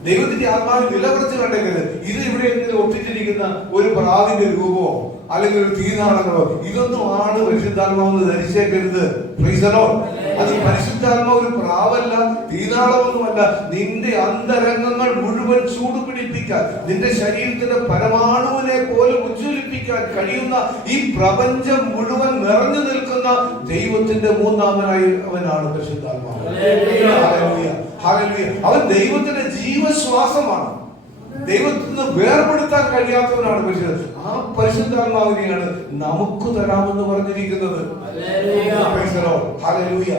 ദൈവത്തിന്റെ ആത്മാവിന് വില കുറച്ച് കണ്ടേക്കരുത്. ഇത് ഇവിടെ ഒപ്പിച്ചിരിക്കുന്ന ഒരു പ്രാവിന്റെ രൂപമോ അല്ലെങ്കിൽ ഒരു തീനാളങ്ങളോ ഇതൊന്നും ആണ് പരിശുദ്ധാത്മാവെന്ന് ധരിച്ചേക്കരുത്. Praise the Lord. അത് പരിശുദ്ധാത്മാവ് ഒരു പ്രാവല്ല, തീനാളമൊന്നുമല്ല. നിന്റെ അന്തരംഗങ്ങൾ മുഴുവൻ ചൂടുപിടിപ്പിക്കാൻ, നിന്റെ ശരീരത്തിന്റെ പരമാണുവിനെ പോലും ഉജ്ജ്വലിപ്പിക്കാൻ കഴിയുന്ന, ഈ പ്രപഞ്ചം മുഴുവൻ നിറഞ്ഞു നിൽക്കുന്ന ദൈവത്തിന്റെ മൂന്നാമനായി അവനാണ് പരിശുദ്ധാത്മാവ്. Hallelujah, hallelujah. അവൻ ദൈവത്തിന്റെ ജീവശ്വാസമാണ്. ദൈവത്തിൽ നിന്ന് വേർപെടുത്താൻ കഴിയാത്തവനാണ് പരിശുദ്ധ. ആ പരിശുദ്ധാത്മാവിനെയാണ് നമുക്ക് തരാമെന്ന് പറഞ്ഞിരിക്കുന്നത്. ഹല്ലേലൂയ.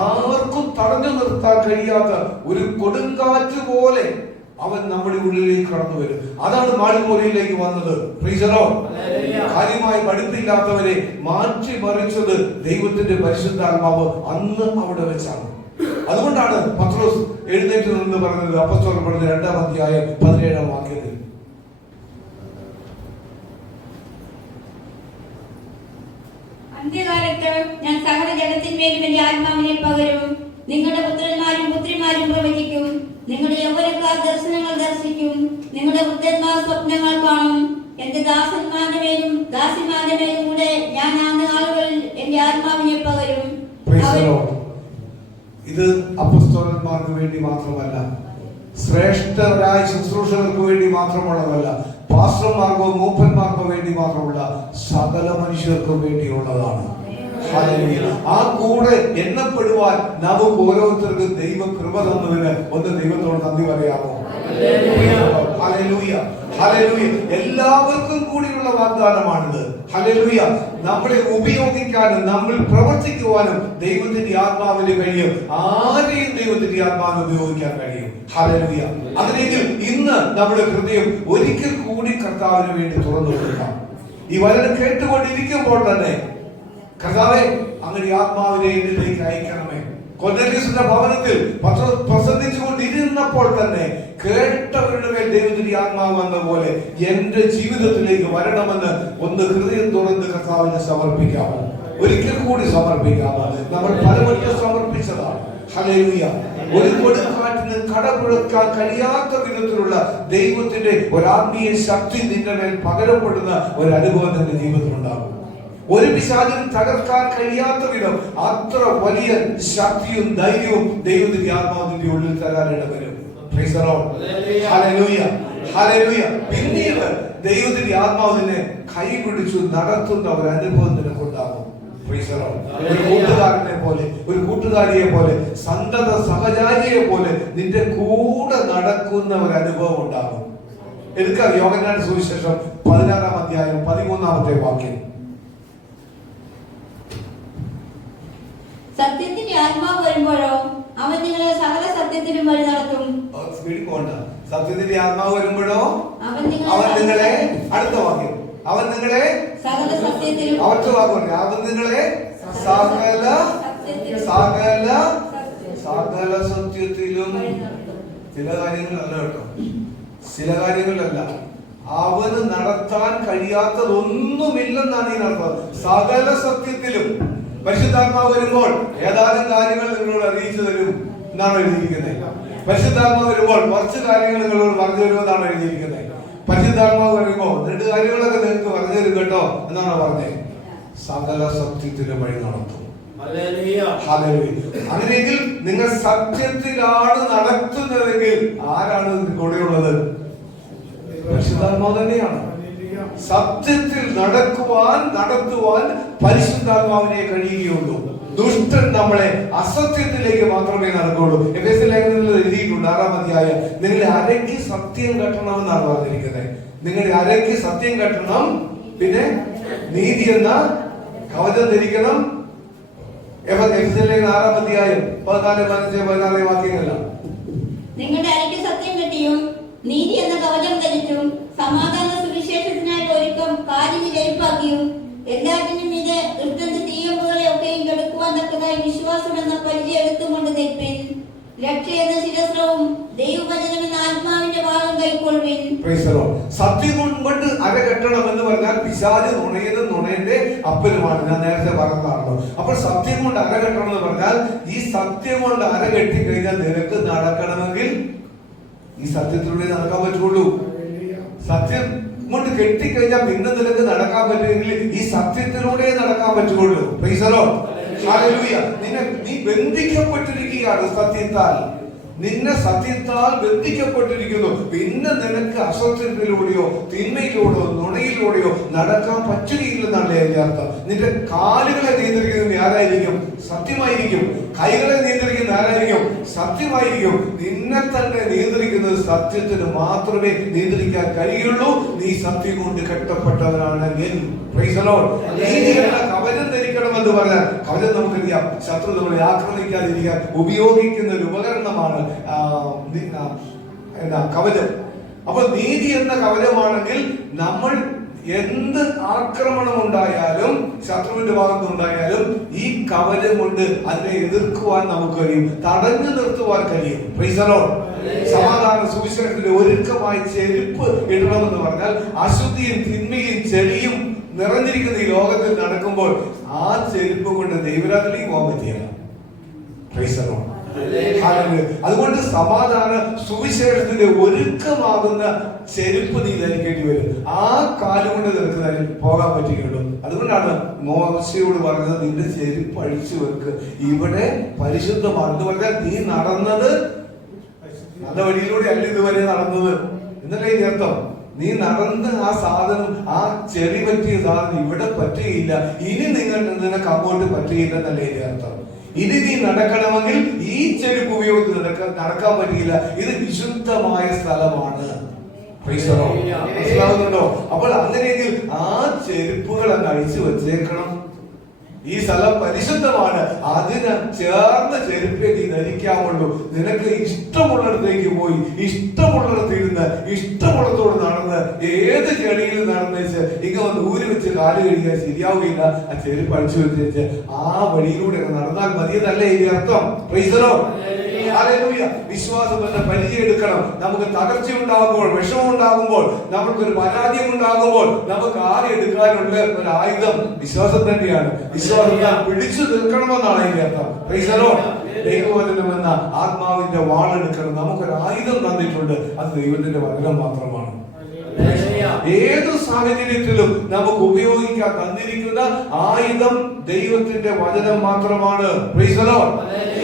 ആർക്കും തടഞ്ഞു നിർത്താൻ കഴിയാത്ത ഒരു കൊടുങ്കാറ്റ് പോലെ അവൻ നമ്മുടെ ഉള്ളിലേക്ക് കടന്നു വരും. അതാണ് മാളിമോറിയിലേക്ക് വന്നത്. Price the Lord. കാര്യമായി പഠിപ്പില്ലാത്തവരെ മാറ്റിമറിച്ചത് ദൈവത്തിന്റെ പരിശുദ്ധാത്മാവ് അന്ന് അവിടെ വെച്ചാണ്. അതുകൊണ്ടാണ് പത്രോസ് എഴുന്നേറ്റ് നിന്ന് പറഞ്ഞത്, അപ്പോസ്തലർ പറഞ്ഞത് 2-ാം അധ്യായം 17-ാം വാക്യത്തിൽ, അന്ത്യകാലത്ത് ഞാൻ സകല ജഗത്തിന്മേലും എന്റെ ആത്മാവിനെ പകരും. നിങ്ങളുടെ പുത്രന്മാരും പുത്രിമാരും പ്രവചിക്കും, നിങ്ങളുടെ യൗവനക്കാർ ദർശനങ്ങൾ ദർശിക്കും, നിങ്ങളുടെ വൃദ്ധന്മാർ സ്വപ്നങ്ങൾ കാണും. എന്റെ ദാസന്മാരുടെ മേലും ദാസിമാരുടെ മേലും കൂടെ ഞാൻ ആ നാളുകളിൽ എന്റെ ആത്മാവിനെ പകരും. ഇത് അപ്പോസ്തലന്മാർക്ക് വേണ്ടി മാത്രമല്ല, ശ്രേഷ്ഠരായ ശുശ്രൂഷകർക്ക് വേണ്ടി മാത്രമുള്ളതല്ല, പാസ്റ്റർമാർക്കോ മൂപ്പന്മാർക്കോ വേണ്ടി മാത്രമുള്ള സകല മനുഷ്യർക്കും വേണ്ടിയുള്ളതാണ്. ആ കൂടെ എണ്ണപ്പെടുവാൻ നമുക്ക് ഓരോരുത്തർക്കും ദൈവം കൃപ തന്നതിന് ഒന്ന് ദൈവത്തോട് നന്ദി പറയാമോ? Hallelujah, hallelujah. എല്ലാവർക്കും കൂടിയുള്ള വാഗ്ദാനമാണിത്. ഹല്ലേലൂയ. നമ്മളെ ഉപയോഗിക്കാനും നമ്മൾ പ്രവർത്തിക്കുവാനും ദൈവത്തിന്റെ ആത്മാവിന് കഴിയും. ആരെയും ദൈവത്തിന്റെ ആത്മാവിനെ ഉപയോഗിക്കാൻ കഴിയും. ഹല്ലേലൂയ. അതിനെങ്കിൽ ഇന്ന് നമ്മുടെ ഹൃദയം ഒരിക്കൽ കൂടി കർത്താവിന് വേണ്ടി തുറന്നു കൊടുക്കാം. ഈ വചനം കേട്ടുകൊണ്ടിരിക്കുമ്പോൾ തന്നെ, കർത്താവേ, അങ്ങനെ ആത്മാവിനെ എന്നിലേക്ക് അയക്കണമേ. കൊർന്നേലിയുസിന്റെ ഭവനത്തിൽ പ്രസംഗിച്ചുകൊണ്ടിരുന്നപ്പോൾ തന്നെ കേട്ടവരുടെ മേൽ ദൈവത്തിന്റെ ആത്മാവ് വന്ന പോലെ എന്റെ ജീവിതത്തിലേക്ക് വരണമെന്ന് ഒന്ന് ഹൃദയം തുറന്ന് കർത്താവിനെ സമർപ്പിക്കാമോ? ഒരിക്കൽ കൂടി സമർപ്പിക്കാമോ? നമ്മൾ പലവട്ടം സമർപ്പിച്ചതാണ്. ഹല്ലേലൂയ. ഒരു കൊടുങ്കാറ്റിന് കടപുഴക്കാൻ കഴിയാത്ത വിധത്തിലുള്ള ദൈവത്തിന്റെ ഒരാത്മീയ ശക്തി നിന്റെ മേൽ പകരപ്പെടുന്ന ഒരു അനുഭവം നിന്റെ ജീവിതത്തിൽ ഉണ്ടാകും. ഒരു പിശാചിനും തകർക്കാൻ കഴിയാത്ത വിധം അത്ര വലിയ ശക്തിയും ധൈര്യവും ദൈവത്തിന്റെ ആത്മാവിന്റെ ഉള്ളിൽ തരാനിട വരും. Price the Lord. ഹല്ലേലൂയ, ഹല്ലേലൂയ. പിന്നീട് ദൈവത്തിന്റെ ആത്മാവിനെ കൈപിടിച്ചു നടത്തുന്ന ഒരു അനുഭവം നിനക്കുണ്ടാകും. Price the Lord. ഒരു കൂട്ടുകാരനെ പോലെ, ഒരു കൂട്ടുകാരിയെ പോലെ, സന്തത സഹചാരിയെ പോലെ നിന്റെ കൂടെ നടക്കുന്ന ഒരു അനുഭവം ഉണ്ടാകും. എടുക്കാം യോഹന്നാന്റെ സുവിശേഷം 16-ാം അധ്യായം 13-ാമത്തെ വാക്യം. സത്യത്തിന്റെ ആത്മാവ് വരുമ്പോഴോ അവൻ നിങ്ങളെ സകല സത്യത്തിലും വഴി നടത്തും. സത്യത്തിന്റെ ആത്മാവ് വരുമ്പോഴോ അവൻ നിങ്ങളെ, അടുത്ത വാക്യം, അവൻ നിങ്ങളെ സകല സത്യത്തിലും, അവർക്ക് വാക്കുണ്ട്, അവൻ നിങ്ങളെ സകല സകല സകല സത്യത്തിലും. ചില കാര്യങ്ങളല്ല കേട്ടോ, ചില കാര്യങ്ങളല്ല, അവന് നടത്താൻ കഴിയാത്തതൊന്നുമില്ലെന്നാണ് ഇതിനർത്ഥം. സകല സത്യത്തിലും. പരിശുദ്ധാത്മാവ് വരുമ്പോൾ ഏതാനും കാര്യങ്ങൾ നിങ്ങളോട് അറിയിച്ചു തരും എന്നാണ് എഴുതിയിരിക്കുന്നത്. പരിശുദ്ധാത്മാവ് വരുമ്പോൾ കുറച്ച് കാര്യങ്ങൾ നിങ്ങളോട് പറഞ്ഞു തരുമെന്നാണ് എഴുതിയിരിക്കുന്നത്. പരിശുദ്ധാത്മാവ് വരുമ്പോൾ 2 കാര്യങ്ങളൊക്കെ നിങ്ങൾക്ക് പറഞ്ഞു തരും കേട്ടോ എന്നാണ് പറഞ്ഞത്. സകല സത്യത്തിലും വഴി നടത്തും. അങ്ങനെയെങ്കിൽ നിങ്ങൾ സത്യത്തിലാണ് നടത്തുന്നതെങ്കിൽ ആരാണ് കൂടെയുള്ളത്? പരിശുദ്ധാത്മാവ് തന്നെയാണ്. സത്യത്തിൽ നടത്തുവാൻ പരിശുദ്ധാത്മാവിനെ കഴിയുകയുള്ളൂ. ദുഷ്ടൻ നമ്മളെ അസത്യത്തിലേക്ക് മാത്രമേ നടക്കുകയുള്ളൂ. എഫേസ്യ ലേഖനത്തിൽ എഴുതിയിട്ടുണ്ട് 6-ാം അധ്യായം, നിങ്ങളുടെ അരയ്ക്ക് സത്യം കെട്ടണമെന്നാണ് പറഞ്ഞിരിക്കുന്നത്. നിങ്ങളുടെ അരയ്ക്ക് സത്യം കെട്ടണം, പിന്നെ നീതി എന്ന കവചം ധരിക്കണം. എഫേസ്യ ലേഖനം 6-ാം അധ്യായം 14, 15, 16 വാക്യങ്ങളാണ്. നിങ്ങളുടെ അരയ്ക്ക് സത്യം കെട്ടിയും നീതി എന്ന കവചം ധരിച്ചും സമാധാന സുവിശേഷത്തിനായി ഒരുക്കം കാലിന് ജയിപ്പാക്കിയും എല്ലാറ്റിനും ഇത് ദുഷ്ടന്റെ തീയമ്പുകളെ ഒക്കെയും കെടുക്കുവാൻ തക്കതായി വിശ്വാസം എന്ന പരിചയം എടുത്തുകൊണ്ട് ധരിപ്പിൻ. രക്ഷ എന്ന ശിരസ്ത്രവും ദൈവവചനം എന്ന ആത്മാവിന്റെ വാളും കൈക്കൊള്ളുവിൻ. സത്യം കൊണ്ട് അര കെട്ടണം എന്ന് പറഞ്ഞാൽ പിശാച് നുണയന്റെ അപ്പനുമാണ്. ഞാൻ നേരത്തെ പറഞ്ഞതാണല്ലോ. അപ്പോൾ സത്യം കൊണ്ട് അര കെട്ടണം എന്ന് പറഞ്ഞാൽ ഈ സത്യം കൊണ്ട് അര കെട്ടി കഴിഞ്ഞാൽ നിനക്ക് നടക്കണമെങ്കിൽ ഈ സത്യത്തിലൂടെ നടക്കാൻ പറ്റുള്ളൂ. സത്യം കൊണ്ട് കെട്ടിക്കഴിഞ്ഞാൽ പിന്നെ നിനക്ക് നടക്കാൻ പറ്റുമെങ്കിൽ ഈ സത്യത്തിലൂടെ നടക്കാൻ പറ്റുള്ളൂ. Price the Lord. ഹല്ലേലൂയ. നീ ബന്ധിക്കപ്പെട്ടിരിക്കുകയാണ് സത്യത്താൽ. നിന്നെ സത്യത്താൽ ബന്ധിക്കപ്പെട്ടിരിക്കുന്നു. പിന്നെ നിനക്ക് അസത്യത്തിലൂടെയോ തിന്മയിലൂടെയോ നുണയിലൂടെയോ നടക്കാൻ പറ്റുകയില്ലെന്നാണ് അതിന്റെ അർത്ഥം. നിന്റെ കാലുകളെ നിയന്ത്രിക്കുന്നത് ആരായിരിക്കും? സത്യമായിരിക്കും. കൈകളെ നിയന്ത്രിക്കുന്ന ആരായിരിക്കും? സത്യമായിരിക്കും. നിന്നെ തന്നെ നിയന്ത്രിക്കുന്നത് സത്യത്തിന് മാത്രമേ നിയന്ത്രിക്കാൻ കഴിയുള്ളൂ. നീ സത്യം കൊണ്ട് കെട്ടപ്പെട്ടവനാണെങ്കിൽ. Price the Lord. നീതിയുള്ള കവചം ധരിക്കണമെന്ന് പറഞ്ഞാൽ, കവചം നമുക്കറിയാം ശത്രു നമ്മളെ ആക്രമിക്കാതിരിക്കാൻ ഉപയോഗിക്കുന്ന ഒരു ഉപകരണമാണ് കവചം. അപ്പൊ നീതി എന്ന കവചമാണെങ്കിൽ നമ്മൾ എന്ത് ആക്രമണം ഉണ്ടായാലും ശത്രുവിന്റെ ഭാഗത്തുണ്ടായാലും ഈ കവചം കൊണ്ട് അതിനെ എതിർക്കുവാൻ നമുക്ക് കഴിയും, തടഞ്ഞു നിർത്തുവാൻ കഴിയും. Price the Lord. സമാധാന സുവിശേഷത്തിന്റെ ഒരുക്കമായി ചെരുപ്പ് ഇടണമെന്ന് പറഞ്ഞാൽ അശുദ്ധിയും തിന്മയും ചെളിയും നിറഞ്ഞിരിക്കുന്ന ഈ ലോകത്തിൽ നടക്കുമ്പോൾ ആ ചെരുപ്പ് കൊണ്ട് ദൈവരാജ്യത്തിലേക്ക് പോകാൻ പറ്റിയല്ല. Price the Lord. അതുകൊണ്ട് സമാധാന സുവിശേഷത്തിന്റെ ഒരുക്കമാകുന്ന ചെരുപ്പ് നീ ധരിക്കേണ്ടി വരും. ആ കാലുകൊണ്ട് നിനക്ക് പോകാൻ പറ്റുകയുള്ളൂ. അതുകൊണ്ടാണ് മോശയോട് പറഞ്ഞത്, നിന്റെ ചെരുപ്പ് അഴിച്ചു വെക്ക്, ഇവിടെ പരിശുദ്ധമാണ് എന്ന് പറഞ്ഞാൽ നീ നടന്നത് നല്ല വഴിയിലൂടെ അല്ല ഇതുവരെ നടന്നത് എന്നല്ലേ ഇതിന്റെ അർത്ഥം. നീ നടന്ന് ആ സാധനം, ആ ചെളി പറ്റിയ സാധനം ഇവിടെ പറ്റുകയില്ല, ഇനി നിനക്ക് അങ്ങോട്ട് പറ്റുകയില്ല എന്നല്ലേ ഇതിന്റെ അർത്ഥം. ഇനി നീ നടക്കണമെങ്കിൽ ഈ ചെരുപ്പ് ഉപയോഗിച്ച് നടക്കാൻ പറ്റില്ല. ഇത് വിശുദ്ധമായ സ്ഥലമാണ്. മനസ്സിലാവുന്നുണ്ടോ? അപ്പോൾ അങ്ങനെയെങ്കിൽ ആ ചെരുപ്പുകൾ അങ്ങ് അഴിച്ചു വെച്ചേക്കണം. ഈ സ്ഥലം പരിശുദ്ധമാണ്, അതിന് ചേർന്ന ചെരുപ്പേ നീ ധരിക്കാവുള്ളൂ. നിനക്ക് ഇഷ്ടമുള്ളിടത്തേക്ക് പോയി ഇഷ്ടമുള്ളിടത്ത് ഇരുന്ന് ഇഷ്ടമുള്ളത്തോട് നടന്ന് ഏത് ചെടിയിൽ നടന്നേച്ച് ഇങ്ങ വന്ന് ഊരി വെച്ച് കാല് കഴിക്കാൻ ശരിയാവുകയില്ല. ആ ചെരുപ്പ് അഴിച്ചു വെച്ചേച്ച് ആ വഴിയിലൂടെ നടന്നാൽ മതിയെന്നല്ലേ ഇതിന്റെ അർത്ഥം. Price the Lord. ഹല്ലേലൂയ. വിശ്വാസം എന്ന പരിചയം എടുക്കണം. നമുക്ക് തകർച്ച ഉണ്ടാകുമ്പോൾ, വിഷമം ഉണ്ടാകുമ്പോൾ, നമുക്കൊരു പരാജയം ഉണ്ടാകുമ്പോൾ നമുക്ക് ആരെ എടുക്കാനുള്ള ഒരു ആയുധം വിശ്വാസം തന്നെയാണ്. വിശ്വാസം പിടിച്ചു നിൽക്കണമെന്നാണ് അതിന്റെ അർത്ഥം. Price the Lord. ദൈവവചനം എന്ന ആത്മാവിന്റെ വാളെടുക്കണം. നമുക്കൊരു ആയുധം തന്നിട്ടുണ്ട്, അത് ദൈവത്തിന്റെ വചനം മാത്രമാണ്. ഏതു സാഹചര്യത്തിലും നമുക്ക് ഉപയോഗിക്കാൻ തന്നിരിക്കുന്ന ആയുധം ദൈവത്തിന്റെ വചനം മാത്രമാണ്. Price the Lord.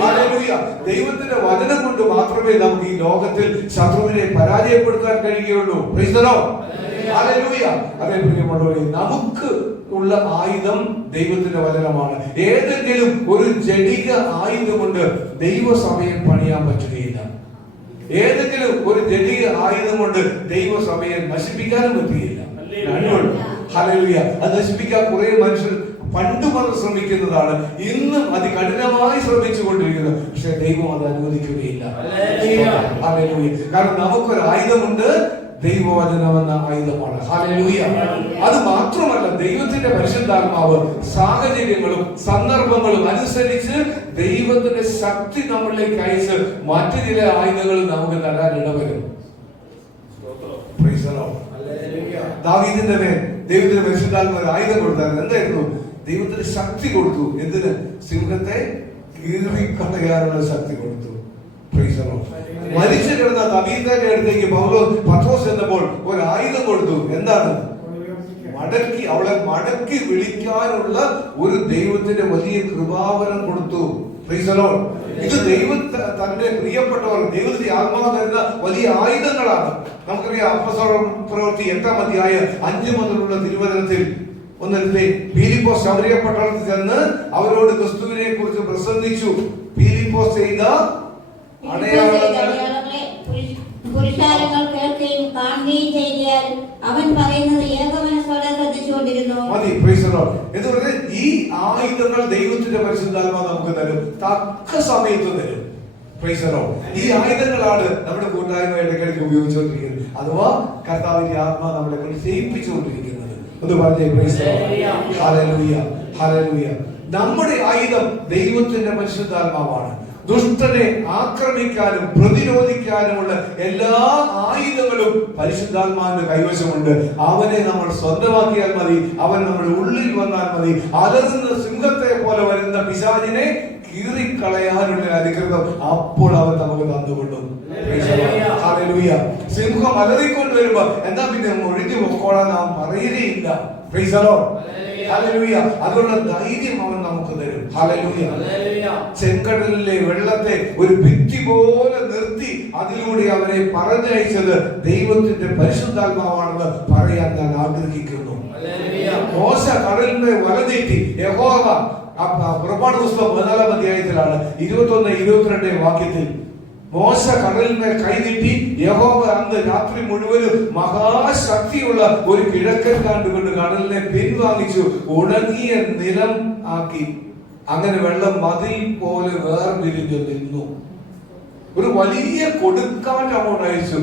ഹല്ലേലൂയ. ദൈവത്തിന്റെ വചനം കൊണ്ട് മാത്രമേ നമുക്ക് ഈ ലോകത്തിൽ ശത്രുവിനെ പരാജയപ്പെടുത്താൻ കഴിയുകയുള്ളൂ. Price the Lord. ഹല്ലേലൂയ. അതേ പ്രിയമുള്ളവരെ, നമുക്ക് ഉള്ള ആയുധം ദൈവത്തിന്റെ വചനമാണ്. ഏതെങ്കിലും ഒരു ജഡിക ആയുധം കൊണ്ട് ദൈവസഭയെ പണിയാൻ പറ്റുകയില്ല. ഏതെങ്കിലും ഒരു ജഡിക ആയുധം കൊണ്ട് ദൈവസഭയെ നശിപ്പിക്കാനും പറ്റുകയില്ല. ഹല്ലേലൂയ. അത് നശിപ്പിക്കാൻ കുറെ മനുഷ്യർ പണ്ട് മുതൽ ശ്രമിക്കുന്നതാണ്, ഇന്നും അതികഠിനമായി ശ്രമിച്ചുകൊണ്ടിരിക്കുന്നത്. പക്ഷെ ദൈവം അത് അനുവദിക്കുകയില്ല. ഹല്ലേലൂയ. കാരണം നമുക്കൊരു ആയുധമുണ്ട്, ദൈവവചനം എന്ന ആയുധമാണ്. ഹല്ലേലൂയ. അത് മാത്രമല്ല, ദൈവത്തിന്റെ പരിശുദ്ധാത്മാവ് സാഹചര്യങ്ങളും സന്ദർഭങ്ങളും അനുസരിച്ച് ദൈവത്തിന്റെ ശക്തി നമ്മളിലേക്ക് അയച്ച് മറ്റു ചില ആയുധങ്ങൾ നമുക്ക് തരാൻ ഇടവരും. ദാവീദിന്റെ മേൽ ദൈവത്തിന്റെ പരിശുദ്ധാത്മാവ് ആയുധം കൊടുത്തായിരുന്നു. എന്തായിരുന്നു? ദൈവത്തിന് ശക്തി കൊടുത്തു. എന്തിന്? സിംഹത്തെ കീറിക്കളയാനുള്ള ശക്തി കൊടുത്തു. മരിച്ചു കിടന്ന തബീതയുടെ അടുത്തേക്ക് പത്രോസ് എന്നപ്പോൾ ഒരു ആയുധം കൊടുത്തു. എന്താണ്? മടക്കി, അവളെ മടക്കി വിളിക്കാനുള്ള ഒരു ദൈവത്തിന്റെ വലിയ കൃപാവരം കൊടുത്തു. ഇത് ദൈവം തന്റെ പ്രിയപ്പെട്ടവർ, ദൈവത്തിന്റെ ആത്മാവ് തരുന്ന വലിയ ആയുധങ്ങളാണ്. നമുക്കറിയാം അപ്പോസ്തല പ്രവൃത്തി 8-ാം അധ്യായം 5 മുതലുള്ള തിരുവചനത്തിൽ ഒന്നിടത്തെ ഫിലിപ്പോസ് ശമരിയ പട്ടണത്തിൽ ചെന്ന് അവരോട് ക്രിസ്തുവിനെ കുറിച്ച് പ്രസംഗിച്ചു. ഫിലിപ്പോസ് ചെയ്ത അടയാളങ്ങളെ പുരുഷാരങ്ങൾ കേൾക്കുകയും കാണുകയും ചെയ്താൽ അവൻ പറയുന്നത് ഏകമനസ്സോടെ ശ്രദ്ധിച്ചുകൊണ്ടിരുന്നു. മതി, പ്രൈസ് ദി ലോർഡ്. എന്ന് പറഞ്ഞാൽ ഈ ആയുധങ്ങൾ ദൈവത്തിന്റെ പരിശുദ്ധാത്മാവ് നമുക്ക് തരും, തക്ക സമയത്ത് തരും. Price the Lord. ഈ ആയുധങ്ങളാണ് നമ്മുടെ കൂട്ടായ്മ ഇടയ്ക്കിടയ്ക്ക് ഉപയോഗിച്ചുകൊണ്ടിരിക്കുന്നത്, അഥവാ കർത്താവിന്റെ ആത്മാവ് നമ്മളെ കൊണ്ട് ചെയ്യിപ്പിച്ചുകൊണ്ടിരിക്കുന്നത്. ഒന്ന് പറഞ്ഞേ പ്രൈസ് ദി ലോർഡ്. ഹല്ലേലൂയ, ഹല്ലേലൂയ. നമ്മുടെ ആയുധം ദൈവത്തിന്റെ പരിശുദ്ധാത്മാവാണ്. ദുഷ്ടനെ ആക്രമിക്കാനും പ്രതിരോധിക്കാനുമുള്ള എല്ലാ ആയുധങ്ങളും പരിശുദ്ധാത്മാവിന്റെ കൈവശമുണ്ട്. അവനെ നമ്മൾ സ്വന്തമാക്കിയാൽ മതി, അവൻ നമ്മുടെ ഉള്ളിൽ വന്നാൽ മതി. അലറുന്ന സിംഹത്തെ പോലെ വരുന്ന പിശാചിനെ കീറിക്കളയാനുള്ള അനുഗ്രഹം അപ്പോൾ അവൻ നമുക്ക് തന്നുകൊള്ളും. ഹല്ലേലൂയ. സിംഹം അലറിക്കൊണ്ട് വരുമ്പോ എന്നാ പിന്നെ ഒഴിഞ്ഞു പൊക്കോളാൻ നാം പറയുകയില്ല. Price the Lord. ഹല്ലേലൂയ. അതുകൊണ്ട് ധൈര്യം അവൻ നമുക്ക് തരും. ഹല്ലേലൂയ. ചെങ്കടലിലെ വെള്ളത്തെ ഒരു ഭിത്തി പോലെ നിർത്തി അതിലൂടെ അവരെ പറഞ്ഞയച്ചത് ദൈവത്തിന്റെ പരിശുദ്ധാത്മാവാണെന്ന് പറയാൻ ഞാൻ ആഗ്രഹിക്കുന്നു. മോശ കടലിനെ വലനീട്ടി യഹോവ, പുറപ്പാട് പുസ്തകം 14-ാം അധ്യായത്തിലാണ് 21-22 വാക്യത്തിൽ മോശ കടലിന്മേൽ കൈനീട്ടി യഹോവ അന്ന് രാത്രി മുഴുവനും മഹാശക്തിയുള്ള ഒരു കിഴക്കൻ കാണ്ടുകൊണ്ട് കടലിനെ പിൻവാങ്ങിച്ചു, ഉണങ്ങിയ നിലം ആക്കി. അങ്ങനെ വെള്ളം മതിൽ പോലെ വേർതിരിഞ്ഞു നിന്നു. ഒരു വലിയ കൊടുങ്കാറ്റ് അങ്ങോട്ട് അയച്ചു.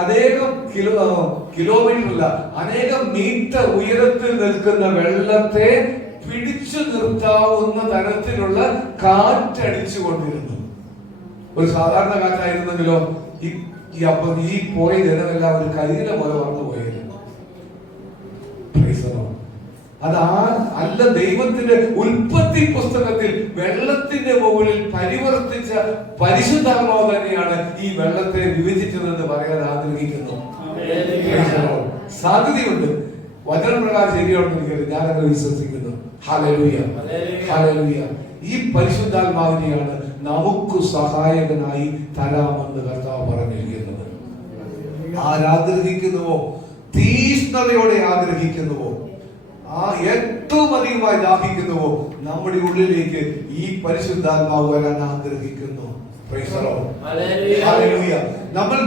അനേകം കിലോമീറ്ററല്ല, അനേകം മീറ്റർ ഉയരത്തിൽ നിൽക്കുന്ന വെള്ളത്തെ പിടിച്ചു നിർത്താവുന്ന തരത്തിലുള്ള കാറ്റടിച്ചു കൊണ്ടിരുന്നു. ഒരു സാധാരണ കാറ്റായിരുന്നെങ്കിലോ ഈ പോയ ജനമെല്ലാം ഒരു കരിയില പോലെ വന്നു പോയത്. അല്ല, ദൈവത്തിന്റെ ഉൽപ്പത്തി പുസ്തകത്തിൽ വെള്ളത്തിന്റെ മുകളിൽ പരിവർത്തിച്ച പരിശുദ്ധാത്മാവ് തന്നെയാണ് ഈ വെള്ളത്തെ വിഭജിച്ചതെന്ന് പറയാൻ ആഗ്രഹിക്കുന്നു. സാധ്യതയുണ്ട്, വചനപ്രകാരം ശരിയാണെന്ന് ഞാനങ്ങനെ വിശ്വസിക്കുന്നു. Hallelujah, hallelujah. ഈ പരിശുദ്ധാത്മാവിനെയാണ് നമുക്ക് സഹായകനായി തരാമെന്ന് കർത്താവ് പറഞ്ഞിരിക്കുന്നത്. ആരാഗ്രഹിക്കുന്നുവോ, തീഷ്ണതയോടെ ആഗ്രഹിക്കുന്നുവോ, ഏറ്റവും അധികമായി ദാഹിക്കുന്നുവോ, നമ്മുടെ ഉള്ളിലേക്ക് ഈ പരിശുദ്ധാത്മാവ് വരാൻ ആഗ്രഹിക്കുന്നു. നമ്മൾ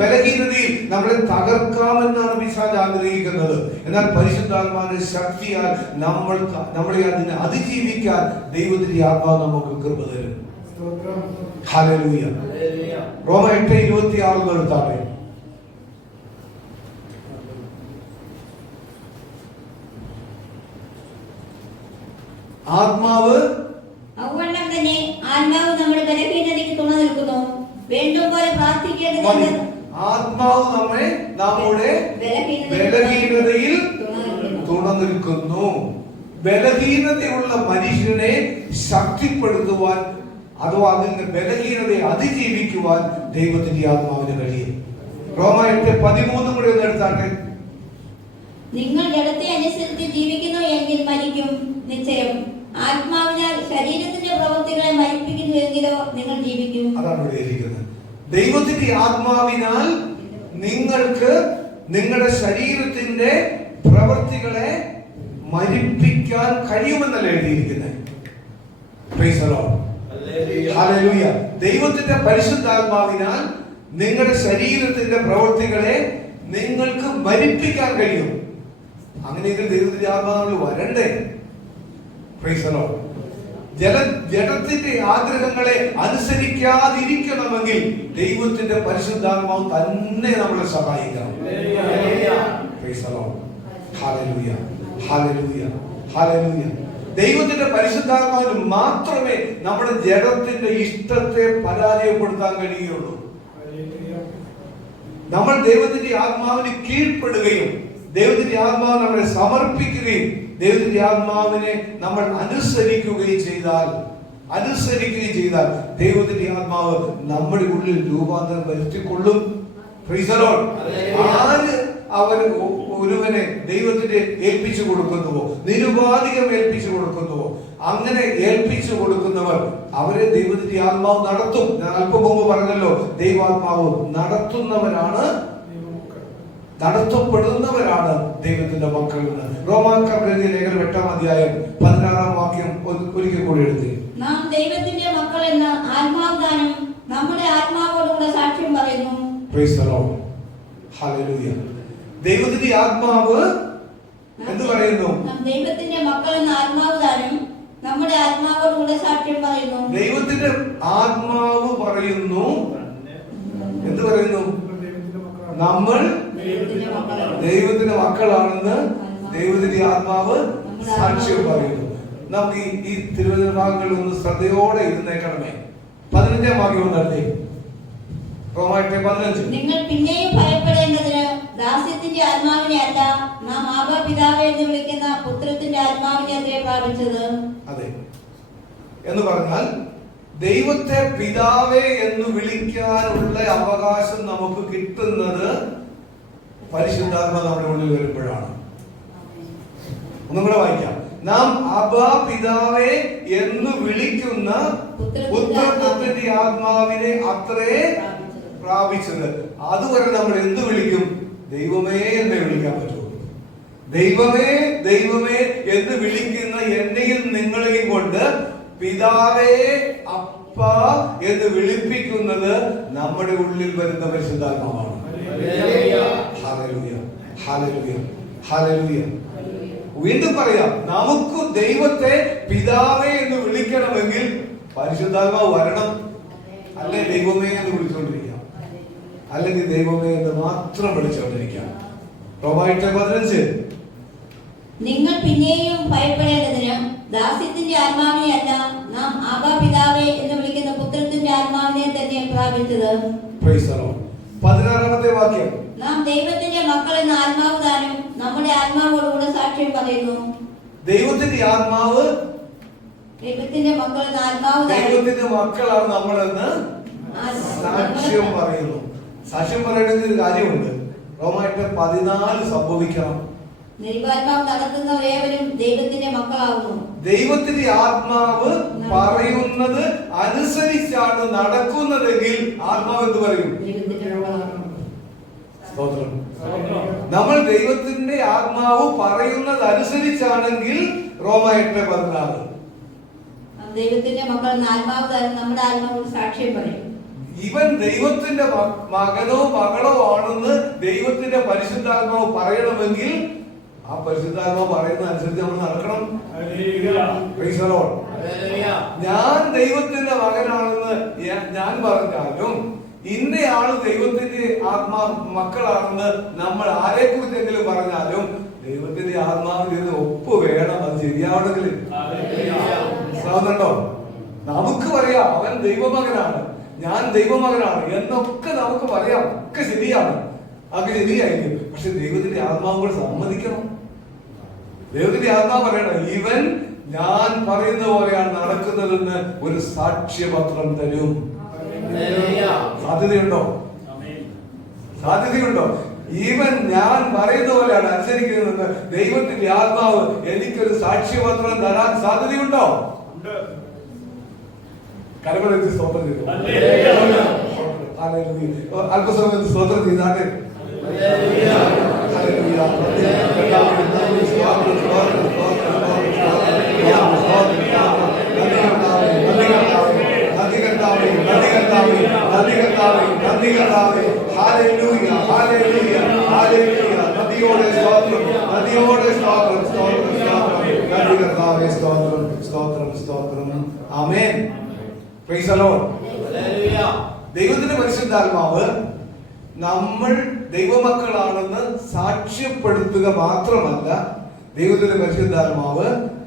ബലഹീനതയിൽ നമ്മളെ തകർക്കാമെന്നാണ് പിശാച് ആഗ്രഹിക്കുന്നത്. എന്നാൽ പരിശുദ്ധാത്മാവിന്റെ ശക്തിയാൽ നമ്മളെ അതിനെ അതിജീവിക്കാൻ ദൈവത്തിന്റെ ആത്മാവ് നമുക്ക് കൃപ തരും. ഹല്ലേലൂയ. റോമ 8:26 നിർത്താമേ. ആത്മാവ് അവണ്ണം തന്നെ ആത്മാവ് നമ്മുടെ ബലഹീനതയ്ക്ക് തുണ നിൽക്കുന്നു. വേണ്ടും പോലെ പ്രാർത്ഥിക്കേണ്ടത്. ആത്മാവ് നമ്മെ നമ്മുടെ ബലഹീനതയിൽ തുണ നിൽക്കുന്നു. ബലഹീനതയുള്ള മനുഷ്യനെ ശക്തിപ്പെടുത്തുവാൻ, അഥവാ അതിന്റെ ബലഹീനതയെ അതിജീവിക്കുവാൻ ദൈവത്തിന്റെ ആത്മാവിന് കഴിയും. റോമ 8:13 കൂടി ഒന്ന് എടുത്താട്ടെ. നിങ്ങൾ ജഡത്തെ അനുസരിച്ച് ജീവിക്കുന്നു എങ്കിൽ മരിക്കും നിശ്ചയം. ആത്മാവിനാൽ ശരീരത്തിന്റെ പ്രവൃത്തികളെ മരിപ്പിക്കുന്നുവെങ്കിലോ നിങ്ങൾ ജീവിക്കും. അതാണ് ഇവിടെ എഴുതിയിരിക്കുന്നത്. ദൈവത്തിന്റെ ആത്മാവിനാൽ നിങ്ങൾക്ക് നിങ്ങളുടെ ശരീരത്തിന്റെ പ്രവൃത്തികളെ മരിപ്പിക്കാൻ കഴിയുമെന്നല്ല എഴുതിയിരിക്കുന്നത്. Price the Lord. ഹല്ലേലൂയ. ദൈവത്തിന്റെ പരിശുദ്ധാത്മാവിനാൽ നിങ്ങളുടെ ശരീരത്തിന്റെ പ്രവൃത്തികളെ നിങ്ങൾക്ക് മരിപ്പിക്കാൻ കഴിയും. അങ്ങനെയെങ്കിൽ ദൈവത്തിന്റെ ആത്മാവ് വരണ്ടേ? Praise the Lord. ജഡത്തിന്റെ ആഗ്രഹങ്ങളെ അനുസരിക്കാതിരിക്കണമെങ്കിൽ ദൈവത്തിന്റെ പരിശുദ്ധാത്മാവ് തന്നെ നമ്മളെ സഹായിക്കണം. Praise the Lord. ഹല്ലേലൂയ, ഹല്ലേലൂയ, ഹല്ലേലൂയ. ദൈവത്തിന്റെ പരിശുദ്ധാത്മാവിന് മാത്രമേ നമ്മുടെ ജഡത്തിന്റെ ഇഷ്ടത്തെ പരാജയപ്പെടുത്താൻ കഴിയുകയുള്ളൂ. നമ്മൾ ദൈവത്തിന്റെ ആത്മാവിന് കീഴ്പ്പെടുകയും ദൈവത്തിന്റെ ആത്മാവ് നമ്മളെ സമർപ്പിക്കുകയും ദൈവത്തിന്റെ ആത്മാവിനെ നമ്മൾ അനുസരിക്കുകയും ചെയ്താൽ ദൈവത്തിന്റെ ആത്മാവ് നമ്മുടെ ഉള്ളിൽ രൂപാന്തരം വരുത്തിക്കൊള്ളും. Praise the Lord. ആര് ഒരുവനെ ദൈവത്തിന്റെ ഏൽപ്പിച്ചു കൊടുക്കുന്നുവോ, നിരുപാധികം ഏൽപ്പിച്ചു കൊടുക്കുന്നുവോ, അങ്ങനെ ഏൽപ്പിച്ചു കൊടുക്കുന്നവർ അവരെ ദൈവത്തിന്റെ ആത്മാവ് നടത്തും. ഞാൻ അല്പം മുമ്പ് പറഞ്ഞല്ലോ, ദൈവാത്മാവ് നടത്തപ്പെടുന്നവരാണ് ദൈവത്തിന്റെ മക്കൾ എന്ന്. റോമാക്കാർക്ക് എഴുതിയ ലേഖനം 8-ാം അധ്യായം 16-ാം വാക്യം ഒരിക്കൽ കൂടി എഴുതി. നാം ദൈവത്തിന്റെ മക്കൾ എന്ന് ആത്മാവ് താനും നമ്മുടെ ആത്മാവോടുകൂടെ സാക്ഷ്യം പറയുന്നു. Praise the Lord. Hallelujah. ദൈവത്തിന്റെ ആത്മാവ് എന്ത് പറയുന്നു? ദൈവത്തിന്റെ മക്കൾ എന്ന ആത്മാവ് താനും നമ്മുടെ ആത്മാവോടുകൂടെ സാക്ഷ്യം പറയുന്നു. ദൈവത്തിന്റെ ആത്മാവ് പറയുന്നു. എന്ത് പറയുന്നു? നമ്മൾ ദൈവത്തിന്റെ മക്കളാണെന്ന് ദൈവത്തിന്റെ ആത്മാവ് സാക്ഷ്യം പറയുന്നു. നമുക്ക് ഈ തിരുവചന ഭാഗങ്ങളിൽ ഒന്ന് ശ്രദ്ധയോടെ ഇരുന്നേക്കണമേ. 15-ാം വാക്യം ഒന്നല്ലേ? റോമായിട്ടെ 15. നിങ്ങൾ പിന്നെയും ഭയപ്പെടേണ്ടതിന് ദാസ്യത്തിന്റെ ആത്മാവിനെ അല്ല, നാം ആബാ പിതാവേ എന്ന് വിളിക്കുന്ന പുത്രത്തിന്റെ ആത്മാവിനെ അത്രേ പ്രാപിച്ചത്. അതെ, എന്ന് പറഞ്ഞാൽ ദൈവത്തെ പിതാവേ എന്ന് വിളിക്കാനുള്ള അവകാശം നമുക്ക് കിട്ടുന്നത് പരിശുദ്ധാത്മാവ് നമ്മുടെ ഉള്ളിൽ വരുമ്പോഴാണ്. ഒന്നും കൂടെ വായിക്കാം. നാം അബാ പിതാവേ എന്ന് വിളിക്കുന്ന പുത്രത്വത്തിന്റെ ആത്മാവിനെ അത്രേ പ്രാപിച്ചത്. അതുവരെ നമ്മൾ എന്ത് വിളിക്കും? ദൈവമേ എന്നേ വിളിക്കാൻ പറ്റുള്ളൂ. ദൈവമേ ദൈവമേ എന്ന് വിളിക്കുന്ന എന്നെയും നിങ്ങളെയും കൊണ്ട് പിതാവേ അപ്പ എന്ന് വിളിപ്പിക്കുന്നത് നമ്മുടെ ഉള്ളിൽ വരുന്ന പരിശുദ്ധാത്മാവാണ്. ഹല്ലേലൂയ, ഹല്ലേലൂയ, ഹല്ലേലൂയ. വീണ്ടും പറയാം, നമുക്ക് ദൈവത്തെ പിതാവേ എന്ന് വിളിക്കണമെങ്കിൽ പരിശുദ്ധാത്മാവ് വരണം. അല്ലെ ദൈവമേ എന്ന് വിളിച്ചുകൊണ്ടിരിക്കാം, അല്ലെങ്കിൽ ദൈവമേ എന്ന് മാത്രം വിളിച്ചുകൊണ്ടിരിക്കാം. റോമായിട്ടെ 15. നിങ്ങൾ പിന്നെയും ഭയപ്പെടേണ്ടതിന് ദാസ്യത്തിന്റെ ആത്മാവിനെ അല്ല, നാം ആബാ പിതാവേ എന്ന് വിളിക്കുന്ന പുത്രത്തിന്റെ ആത്മാവിനെ തന്നെ പ്രാപിച്ചത്. 16-ാമത്തെ വാക്യം. നാം ദൈവത്തിന്റെ മക്കൾ എന്ന ആത്മാവ് താനും നമ്മുടെ ആത്മാവോടുകൂടെ സാക്ഷ്യം പറയുന്നു. ദൈവത്തിന്റെ ആത്മാവ്, ദൈവത്തിന്റെ മക്കൾ എന്ന ആത്മാവ് ദൈവത്തിന്റെ മക്കളാണ് നമ്മളെന്ന് സാക്ഷ്യം പറയുന്നു. സാക്ഷ്യം പറയണമെങ്കിൽ ഒരു കാര്യമുണ്ട്. റോമായിട്ടെ 14 സംഭവിക്കണം. ദൈവാത്മാവ് നടത്തുന്നവരേവരും ദൈവത്തിന്റെ മക്കളാകുന്നു. ദൈവത്തിന്റെ ആത്മാവ് പറയുന്നത് അനുസരിച്ചാണ് നടക്കുന്നതെങ്കിൽ ആത്മാവ് എന്ത് പറയും? നമ്മൾ ദൈവത്തിന്റെ ആത്മാവ് പറയുന്നത് അനുസരിച്ചാണെങ്കിൽ റോമായിട്ടെ 16 ദൈവത്തിന്റെ മക്കൾ ആത്മാവ് നമ്മുടെ ആത്മാവോട് സാക്ഷ്യം പറയും. ഇവൻ ദൈവത്തിന്റെ മകനോ മകളോ ആണെന്ന് ദൈവത്തിന്റെ പരിശുദ്ധാത്മാവ് പറയണമെങ്കിൽ ആ പരിശുദ്ധാത്മാവ് പറയുന്ന അനുസരിച്ച് നമ്മൾ നടക്കണം. ഞാൻ ദൈവത്തിന്റെ മകനാണെന്ന് ഞാൻ പറഞ്ഞാലും ഇന്നയാള് ദൈവത്തിന്റെ മക്കളാണെന്ന് നമ്മൾ ആരെ കുറിച്ചെങ്കിലും പറഞ്ഞാലും ദൈവത്തിന്റെ ആത്മാവിൽ നിന്ന് ഒപ്പ് വേണം. അത് ശരിയാവണമെങ്കിൽ മനസ്സിലാവുന്നുണ്ടോ? നമുക്ക് പറയാം അവൻ ദൈവമകനാണ്, ഞാൻ ദൈവമകനാണ് എന്നൊക്കെ നമുക്ക് പറയാം. ഒക്കെ ശരിയാണ്, അതൊക്കെ ശരിയായിരിക്കും. പക്ഷെ ദൈവത്തിന്റെ ആത്മാവ് കൂടെ സമ്മതിക്കണം. ദൈവത്തിന്റെ ആത്മാവ് പറയണം, ഇവൻ ഞാൻ പറയുന്ന പോലെയാണ് നടക്കുന്നതെന്ന് ഒരു സാക്ഷ്യപത്രം തരും. സാധ്യതയുണ്ടോ? സാധ്യതയുണ്ടോ? ഈവൻ ഞാൻ പറയുന്ന പോലെയാണ് അനുസരിക്കുന്നതെന്ന് ദൈവത്തിന്റെ ആത്മാവ് എനിക്കൊരു സാക്ഷ്യപത്രം തരാൻ സാധ്യതയുണ്ടോ? കരങ്ങളെത്തി സ്തോത്രം ചെയ്തു. അല്പസമയത്ത് സ്തോത്രം ചെയ്താട്ടെ. നദിയോടെ സ്തോത്രം, നദിയോടെ സ്തോത്രം, സ്തോത്രം, സ്തോത്രം, സ്തോത്രം. ആമേൻ. Praise the Lord. ദൈവത്തിന്റെ പരിശുദ്ധാത്മാവ് നമ്മൾ ദൈവമക്കളാണെന്ന് സാക്ഷ്യപ്പെടുത്തുക മാത്രമല്ല, ദൈവത്തിന്റെ പരിശുദ്ധാത്മാവ്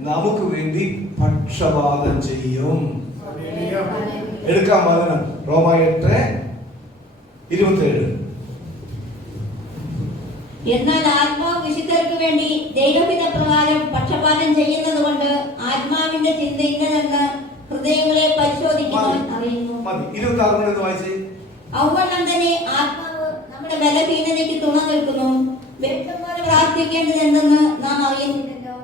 നമുക്ക് വേണ്ടി പക്ഷപാതം ചെയ്യും. എടുക്കാം വചനം റോമ 8:27. എന്നാൽ ആത്മാവ് വിശുദ്ധർക്ക് വേണ്ടി ദൈവഹിത പ്രകാരം പക്ഷപാതം ചെയ്യുന്നത് കൊണ്ട് ആത്മാവിന്റെ ചിന്ത ഇന്നതെന്ന് ഹൃദയങ്ങളെ പരിശോധിക്കുവാൻ അറിയുന്നു. ഔവണ്ണം തന്നെ ആത്മാവ് നമ്മുടെ ബലഹീനതയ്ക്ക് തുണ നിൽക്കുന്നു. വ്യക്തം പോലെ പ്രാർത്ഥിക്കേണ്ടത് എന്തെന്ന് നാം അറിയുന്നില്ലല്ലോ.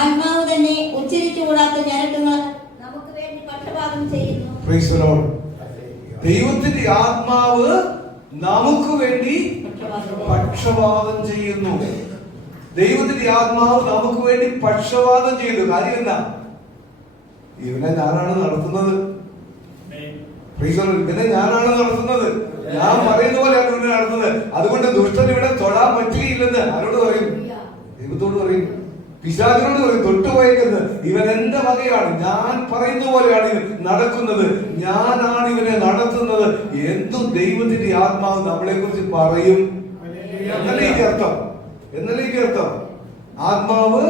ആത്മാവ് തന്നെ ഉച്ചരിച്ചുകൂടാത്ത ഞരക്കങ്ങൾ നമുക്ക് വേണ്ടി പക്ഷപാതം ചെയ്യുന്നു. ദൈവത്തിന്റെ ആത്മാവ് നമുക്ക് വേണ്ടി പക്ഷപാതം ചെയ്യുന്നു. ദൈവത്തിന്റെ ആത്മാവ് നമുക്ക് വേണ്ടി പക്ഷപാതം ചെയ്യുന്നു. കാര്യം എന്താ? ഇവനെ ഞാനാണ് നടത്തുന്നത്. ഇവനെ ഞാനാണ് നടത്തുന്നത്. ഞാൻ പറയുന്ന പോലെയാണ് ഇവനെ നടത്തുന്നത്. അതുകൊണ്ട് ദുഷ്ടൻ ഇവിടെ തൊടാൻ പറ്റുകയില്ലെന്ന് ആരോട് പറയും? ദൈവത്തോട് പറയും, പിശാചിനോട് പറയും, തൊട്ടുപോയേക്കുന്നത്. ഇവൻ എന്റെ വകയാണ്, ഞാൻ പറയുന്ന പോലെയാണ് ഇവൻ നടക്കുന്നത്, ഞാനാണ് ഇവനെ നടത്തുന്നത്. എന്തും ദൈവത്തിന്റെ ആത്മാവ് നമ്മളെ കുറിച്ച് പറയും എന്നല്ലേ ഈ അർത്ഥം? എന്നല്ലേ ഈ അർത്ഥം? ആത്മാവ്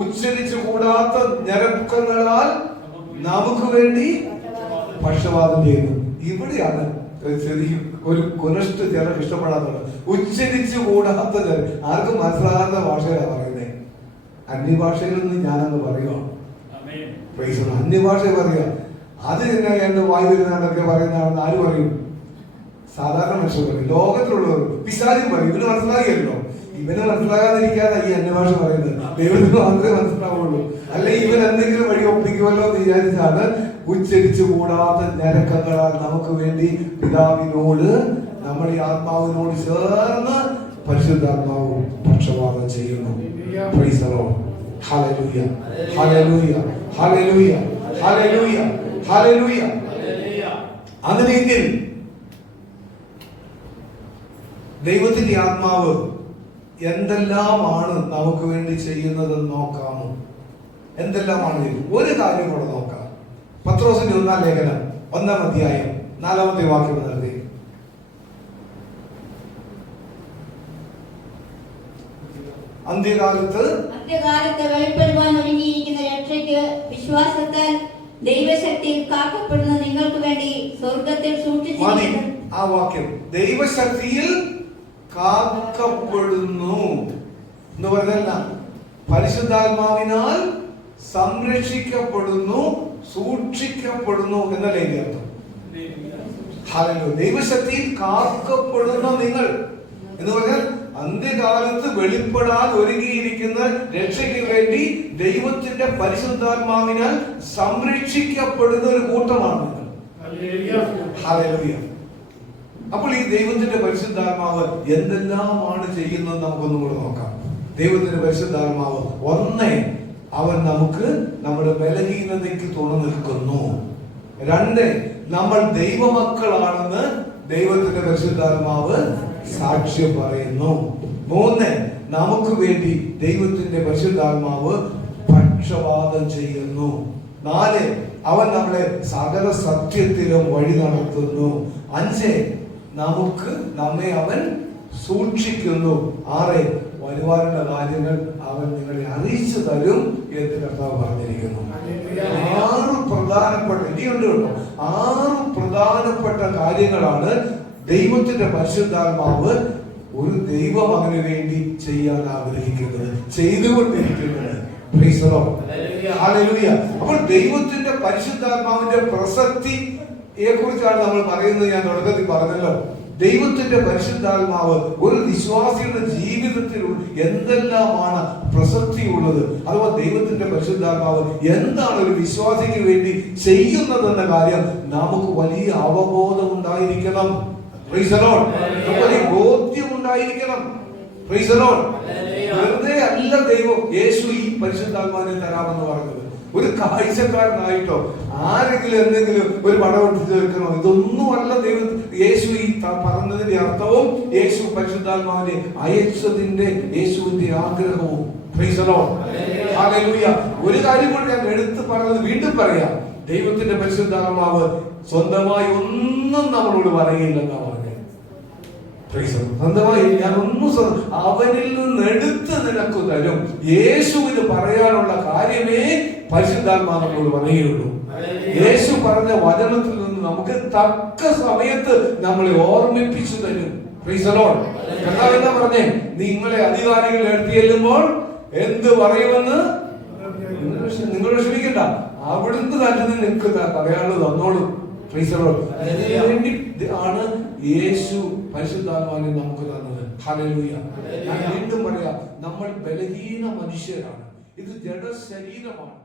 ഉച്ചരിച്ചു കൂടാത്ത ഞരക്കങ്ങളാൽ നമുക്ക് വേണ്ടി പക്ഷപാതം ചെയ്യുന്നു. ഇവിടെയാണ് ശരിക്കും ഒരു കൊനസ്റ്റ് ചിലർക്ക് ഇഷ്ടപ്പെടാത്തത്. ഉച്ചരിച്ചു കൂടാത്ത ആർക്കും മനസ്സിലാകാത്ത ഭാഷയിലാണ് പറയുന്നത്. അന്യഭാഷയിൽ നിന്ന് ഞാനങ്ങ് പറയുക, അന്യഭാഷ പറയുക. അത് തന്നെ എന്റെ വായി വരുന്നതൊക്കെ പറയുന്നതാണെന്ന് ആര് പറയും? സാധാരണ മനുഷ്യർ പറയും, ലോകത്തിലുള്ളവർ. പിശാചും പറയും. ഇവന് മനസ്സിലാകിയല്ലോ. ഇവന് മനസ്സിലാകാതിരിക്കാതെ ഈ അന്യഭാഷ പറയുന്നത്. ദൈവത്തിന് മാത്രമേ മനസ്സിലാവുള്ളൂ. അല്ലെങ്കിൽ ഇവൻ എന്തെങ്കിലും വഴി ഒപ്പിക്കുമല്ലോ എന്ന് വിചാരിച്ചാണ് ഉച്ചരിച്ചു കൂടാത്ത ഞരക്കങ്ങളാൽ നമുക്ക് വേണ്ടി പിതാവിനോട്, നമ്മുടെ ആത്മാവിനോട് ചേർന്ന് പരിശുദ്ധാത്മാവ് പക്ഷപാതം ചെയ്യുന്നു. Praise the Lord. Hallelujah. Hallelujah. Hallelujah. Hallelujah. Hallelujah. അങ്ങനെയെങ്കിൽ ദൈവത്തിന്റെ ആത്മാവ് എന്തെല്ലാമാണ് നമുക്ക് വേണ്ടി ചെയ്യുന്നതെന്ന് നോക്കാമോ? എന്തെല്ലാമാണ്? ഒരു കാര്യം കൂടെ നോക്കാം. പത്രോസിന്റെ 1-ാം ലേഖനം 1-ാം അധ്യായം 4-ാമത്തെ വാക്യം നൽകി. അന്ത്യകാലത്ത് വെളിപ്പെടുവാൻ ഒരുങ്ങിയിരിക്കുന്ന രക്ഷയ്ക്ക് വിശ്വാസത്താൽ ദൈവശക്തിയിൽ കാക്കപ്പെടുന്ന നിങ്ങൾക്ക് വേണ്ടി സ്വർഗത്തിൽ സൂക്ഷിച്ചിരിക്കുന്നു. ആ വാക്യം, ദൈവശക്തിയിൽ കാക്കപ്പെടുന്നു എന്ന് പറഞ്ഞല്ല, പരിശുദ്ധാത്മാവിനാൽ സംരക്ഷിക്കപ്പെടുന്നു, സൂക്ഷിക്കപ്പെടുന്നു എന്നല്ലേ അർത്ഥം? ഹല്ലേലൂയ. ദൈവശക്തിയിൽ കാക്കപ്പെടുന്ന നിങ്ങൾ എന്ന് പറഞ്ഞാൽ അന്ത്യകാലത്ത് വെളിപ്പെടാൻ ഒരുങ്ങിയിരിക്കുന്ന രക്ഷയ്ക്ക് വേണ്ടി ദൈവത്തിന്റെ പരിശുദ്ധാത്മാവിനാൽ സംരക്ഷിക്കപ്പെടുന്ന ഒരു കൂട്ടമാണ് നിങ്ങൾ. ഹല്ലേലൂയ. അപ്പോൾ ഈ ദൈവത്തിന്റെ പരിശുദ്ധാത്മാവ് എന്തെല്ലാമാണ് ചെയ്യുന്നത് നമുക്കൊന്നും കൂടെ നോക്കാം. ദൈവത്തിന്റെ പരിശുദ്ധാത്മാവ്, ഒന്ന്, അവൻ നമുക്ക് നമ്മുടെ ബലഹീനതയ്ക്ക് തുണ നിൽക്കുന്നു. 2, നമ്മൾ ദൈവമക്കളാണെന്ന് ദൈവത്തിന്റെ പരിശുദ്ധാത്മാവ് സാക്ഷ്യം പറയുന്നു. 3, നമുക്ക് വേണ്ടി ദൈവത്തിന്റെ പരിശുദ്ധാത്മാവ് പക്ഷപാതം ചെയ്യുന്നു. 4, അവൻ നമ്മളെ സകല സത്യത്തിലും വഴി നടത്തുന്നു. 5, നമ്മെ അവൻ സൂക്ഷിക്കുന്നു. 6, വരുവാനുള്ള കാര്യങ്ങൾ അവൻ നിങ്ങളെ അറിയിച്ചു തരും എന്ന് കർത്താവ് പറഞ്ഞിരിക്കുന്നു. 6 പ്രധാനപ്പെട്ട, ഇനിയുണ്ട് കേട്ടോ, 6 പ്രധാനപ്പെട്ട കാര്യങ്ങളാണ് ദൈവത്തിന്റെ പരിശുദ്ധാത്മാവ് ഒരു ദൈവമകന് വേണ്ടി ചെയ്യാൻ ആഗ്രഹിക്കുന്നത്, ചെയ്തുകൊണ്ടിരിക്കുന്നത്. അപ്പോൾ ദൈവത്തിന്റെ പരിശുദ്ധാത്മാവിന്റെ പ്രസക്തിയെ കുറിച്ചാണ് നമ്മൾ പറയുന്നത്. ഞാൻ തുടക്കത്തിൽ പറഞ്ഞല്ലോ, ദൈവത്തിന്റെ പരിശുദ്ധാത്മാവ് ഒരു വിശ്വാസിയുടെ ജീവിതത്തിൽ എന്തെല്ലാമാണ് പ്രസക്തിയുള്ളത്, അഥവാ ദൈവത്തിന്റെ പരിശുദ്ധാത്മാവ് എന്താണ് ഒരു വിശ്വാസിക്ക് വേണ്ടി ചെയ്യുന്നതെന്ന കാര്യം നമുക്ക് വലിയ അവബോധം ഉണ്ടായിരിക്കണം. വലിയ ബോധ്യം ഉണ്ടായിരിക്കണം. വെറുതെ അല്ല ദൈവം യേശു ഈ പരിശുദ്ധാത്മാവിനെ തരാമെന്ന് പറഞ്ഞത്. ഒരു കാഴ്ചക്കാരനായിട്ടോ ആരെങ്കിലും എന്തെങ്കിലും ഒരു പടം ഒട്ടിച്ചു വെക്കണോ, ഇതൊന്നുമല്ല ദൈവം. യേശു ഈ പറഞ്ഞതിന്റെ അർത്ഥവും യേശു പരിശുദ്ധാത്മാവിനെ അയച്ചതിന്റെ യേശുവിന്റെ ആഗ്രഹവും. ഒരു കാര്യം കൂടി ഞാൻ എടുത്ത് പറഞ്ഞത് വീണ്ടും പറയാം. ദൈവത്തിന്റെ പരിശുദ്ധാത്മാവ് സ്വന്തമായി ഒന്നും നമ്മളോട് പറയില്ലെന്നാണ് പറഞ്ഞത്. സ്വന്തമായി ഞാൻ ഒന്നും അവനിൽ നിന്ന് എടുത്ത് നിനക്ക് തരും. യേശുവിന് പറയാനുള്ള കാര്യമേ പരിശുദ്ധാത്മാവ് നമ്മളോട് പറയുകയുള്ളൂ. യേശു പറഞ്ഞ വചനത്തിൽ നിന്ന് നമുക്ക് തക്ക സമയത്ത് നമ്മളെ ഓർമ്മിപ്പിച്ചു തരും. Praise the Lord. കർത്താവ് എന്താ പറഞ്ഞേ? നിങ്ങളെ അധികാരികൾ എടുത്തു ചെല്ലുമ്പോൾ എന്ത് പറയുമെന്ന് നിങ്ങൾ വിഷമിക്കണ്ട, അവിടുന്ന് തന്നെ നിങ്ങൾക്ക് പറയാനുള്ളത് തന്നോളൂ. Praise the Lord. അതിനുവേണ്ടി ആണ് യേശു പരിശുദ്ധാത്മാവിനെ നമുക്ക് തന്നത്. ഹല്ലേലൂയ. ഞാൻ വീണ്ടും പറയാം, നമ്മൾ ബലഹീന മനുഷ്യരാണ്. ഇത് ജഡശരീരമാണ്.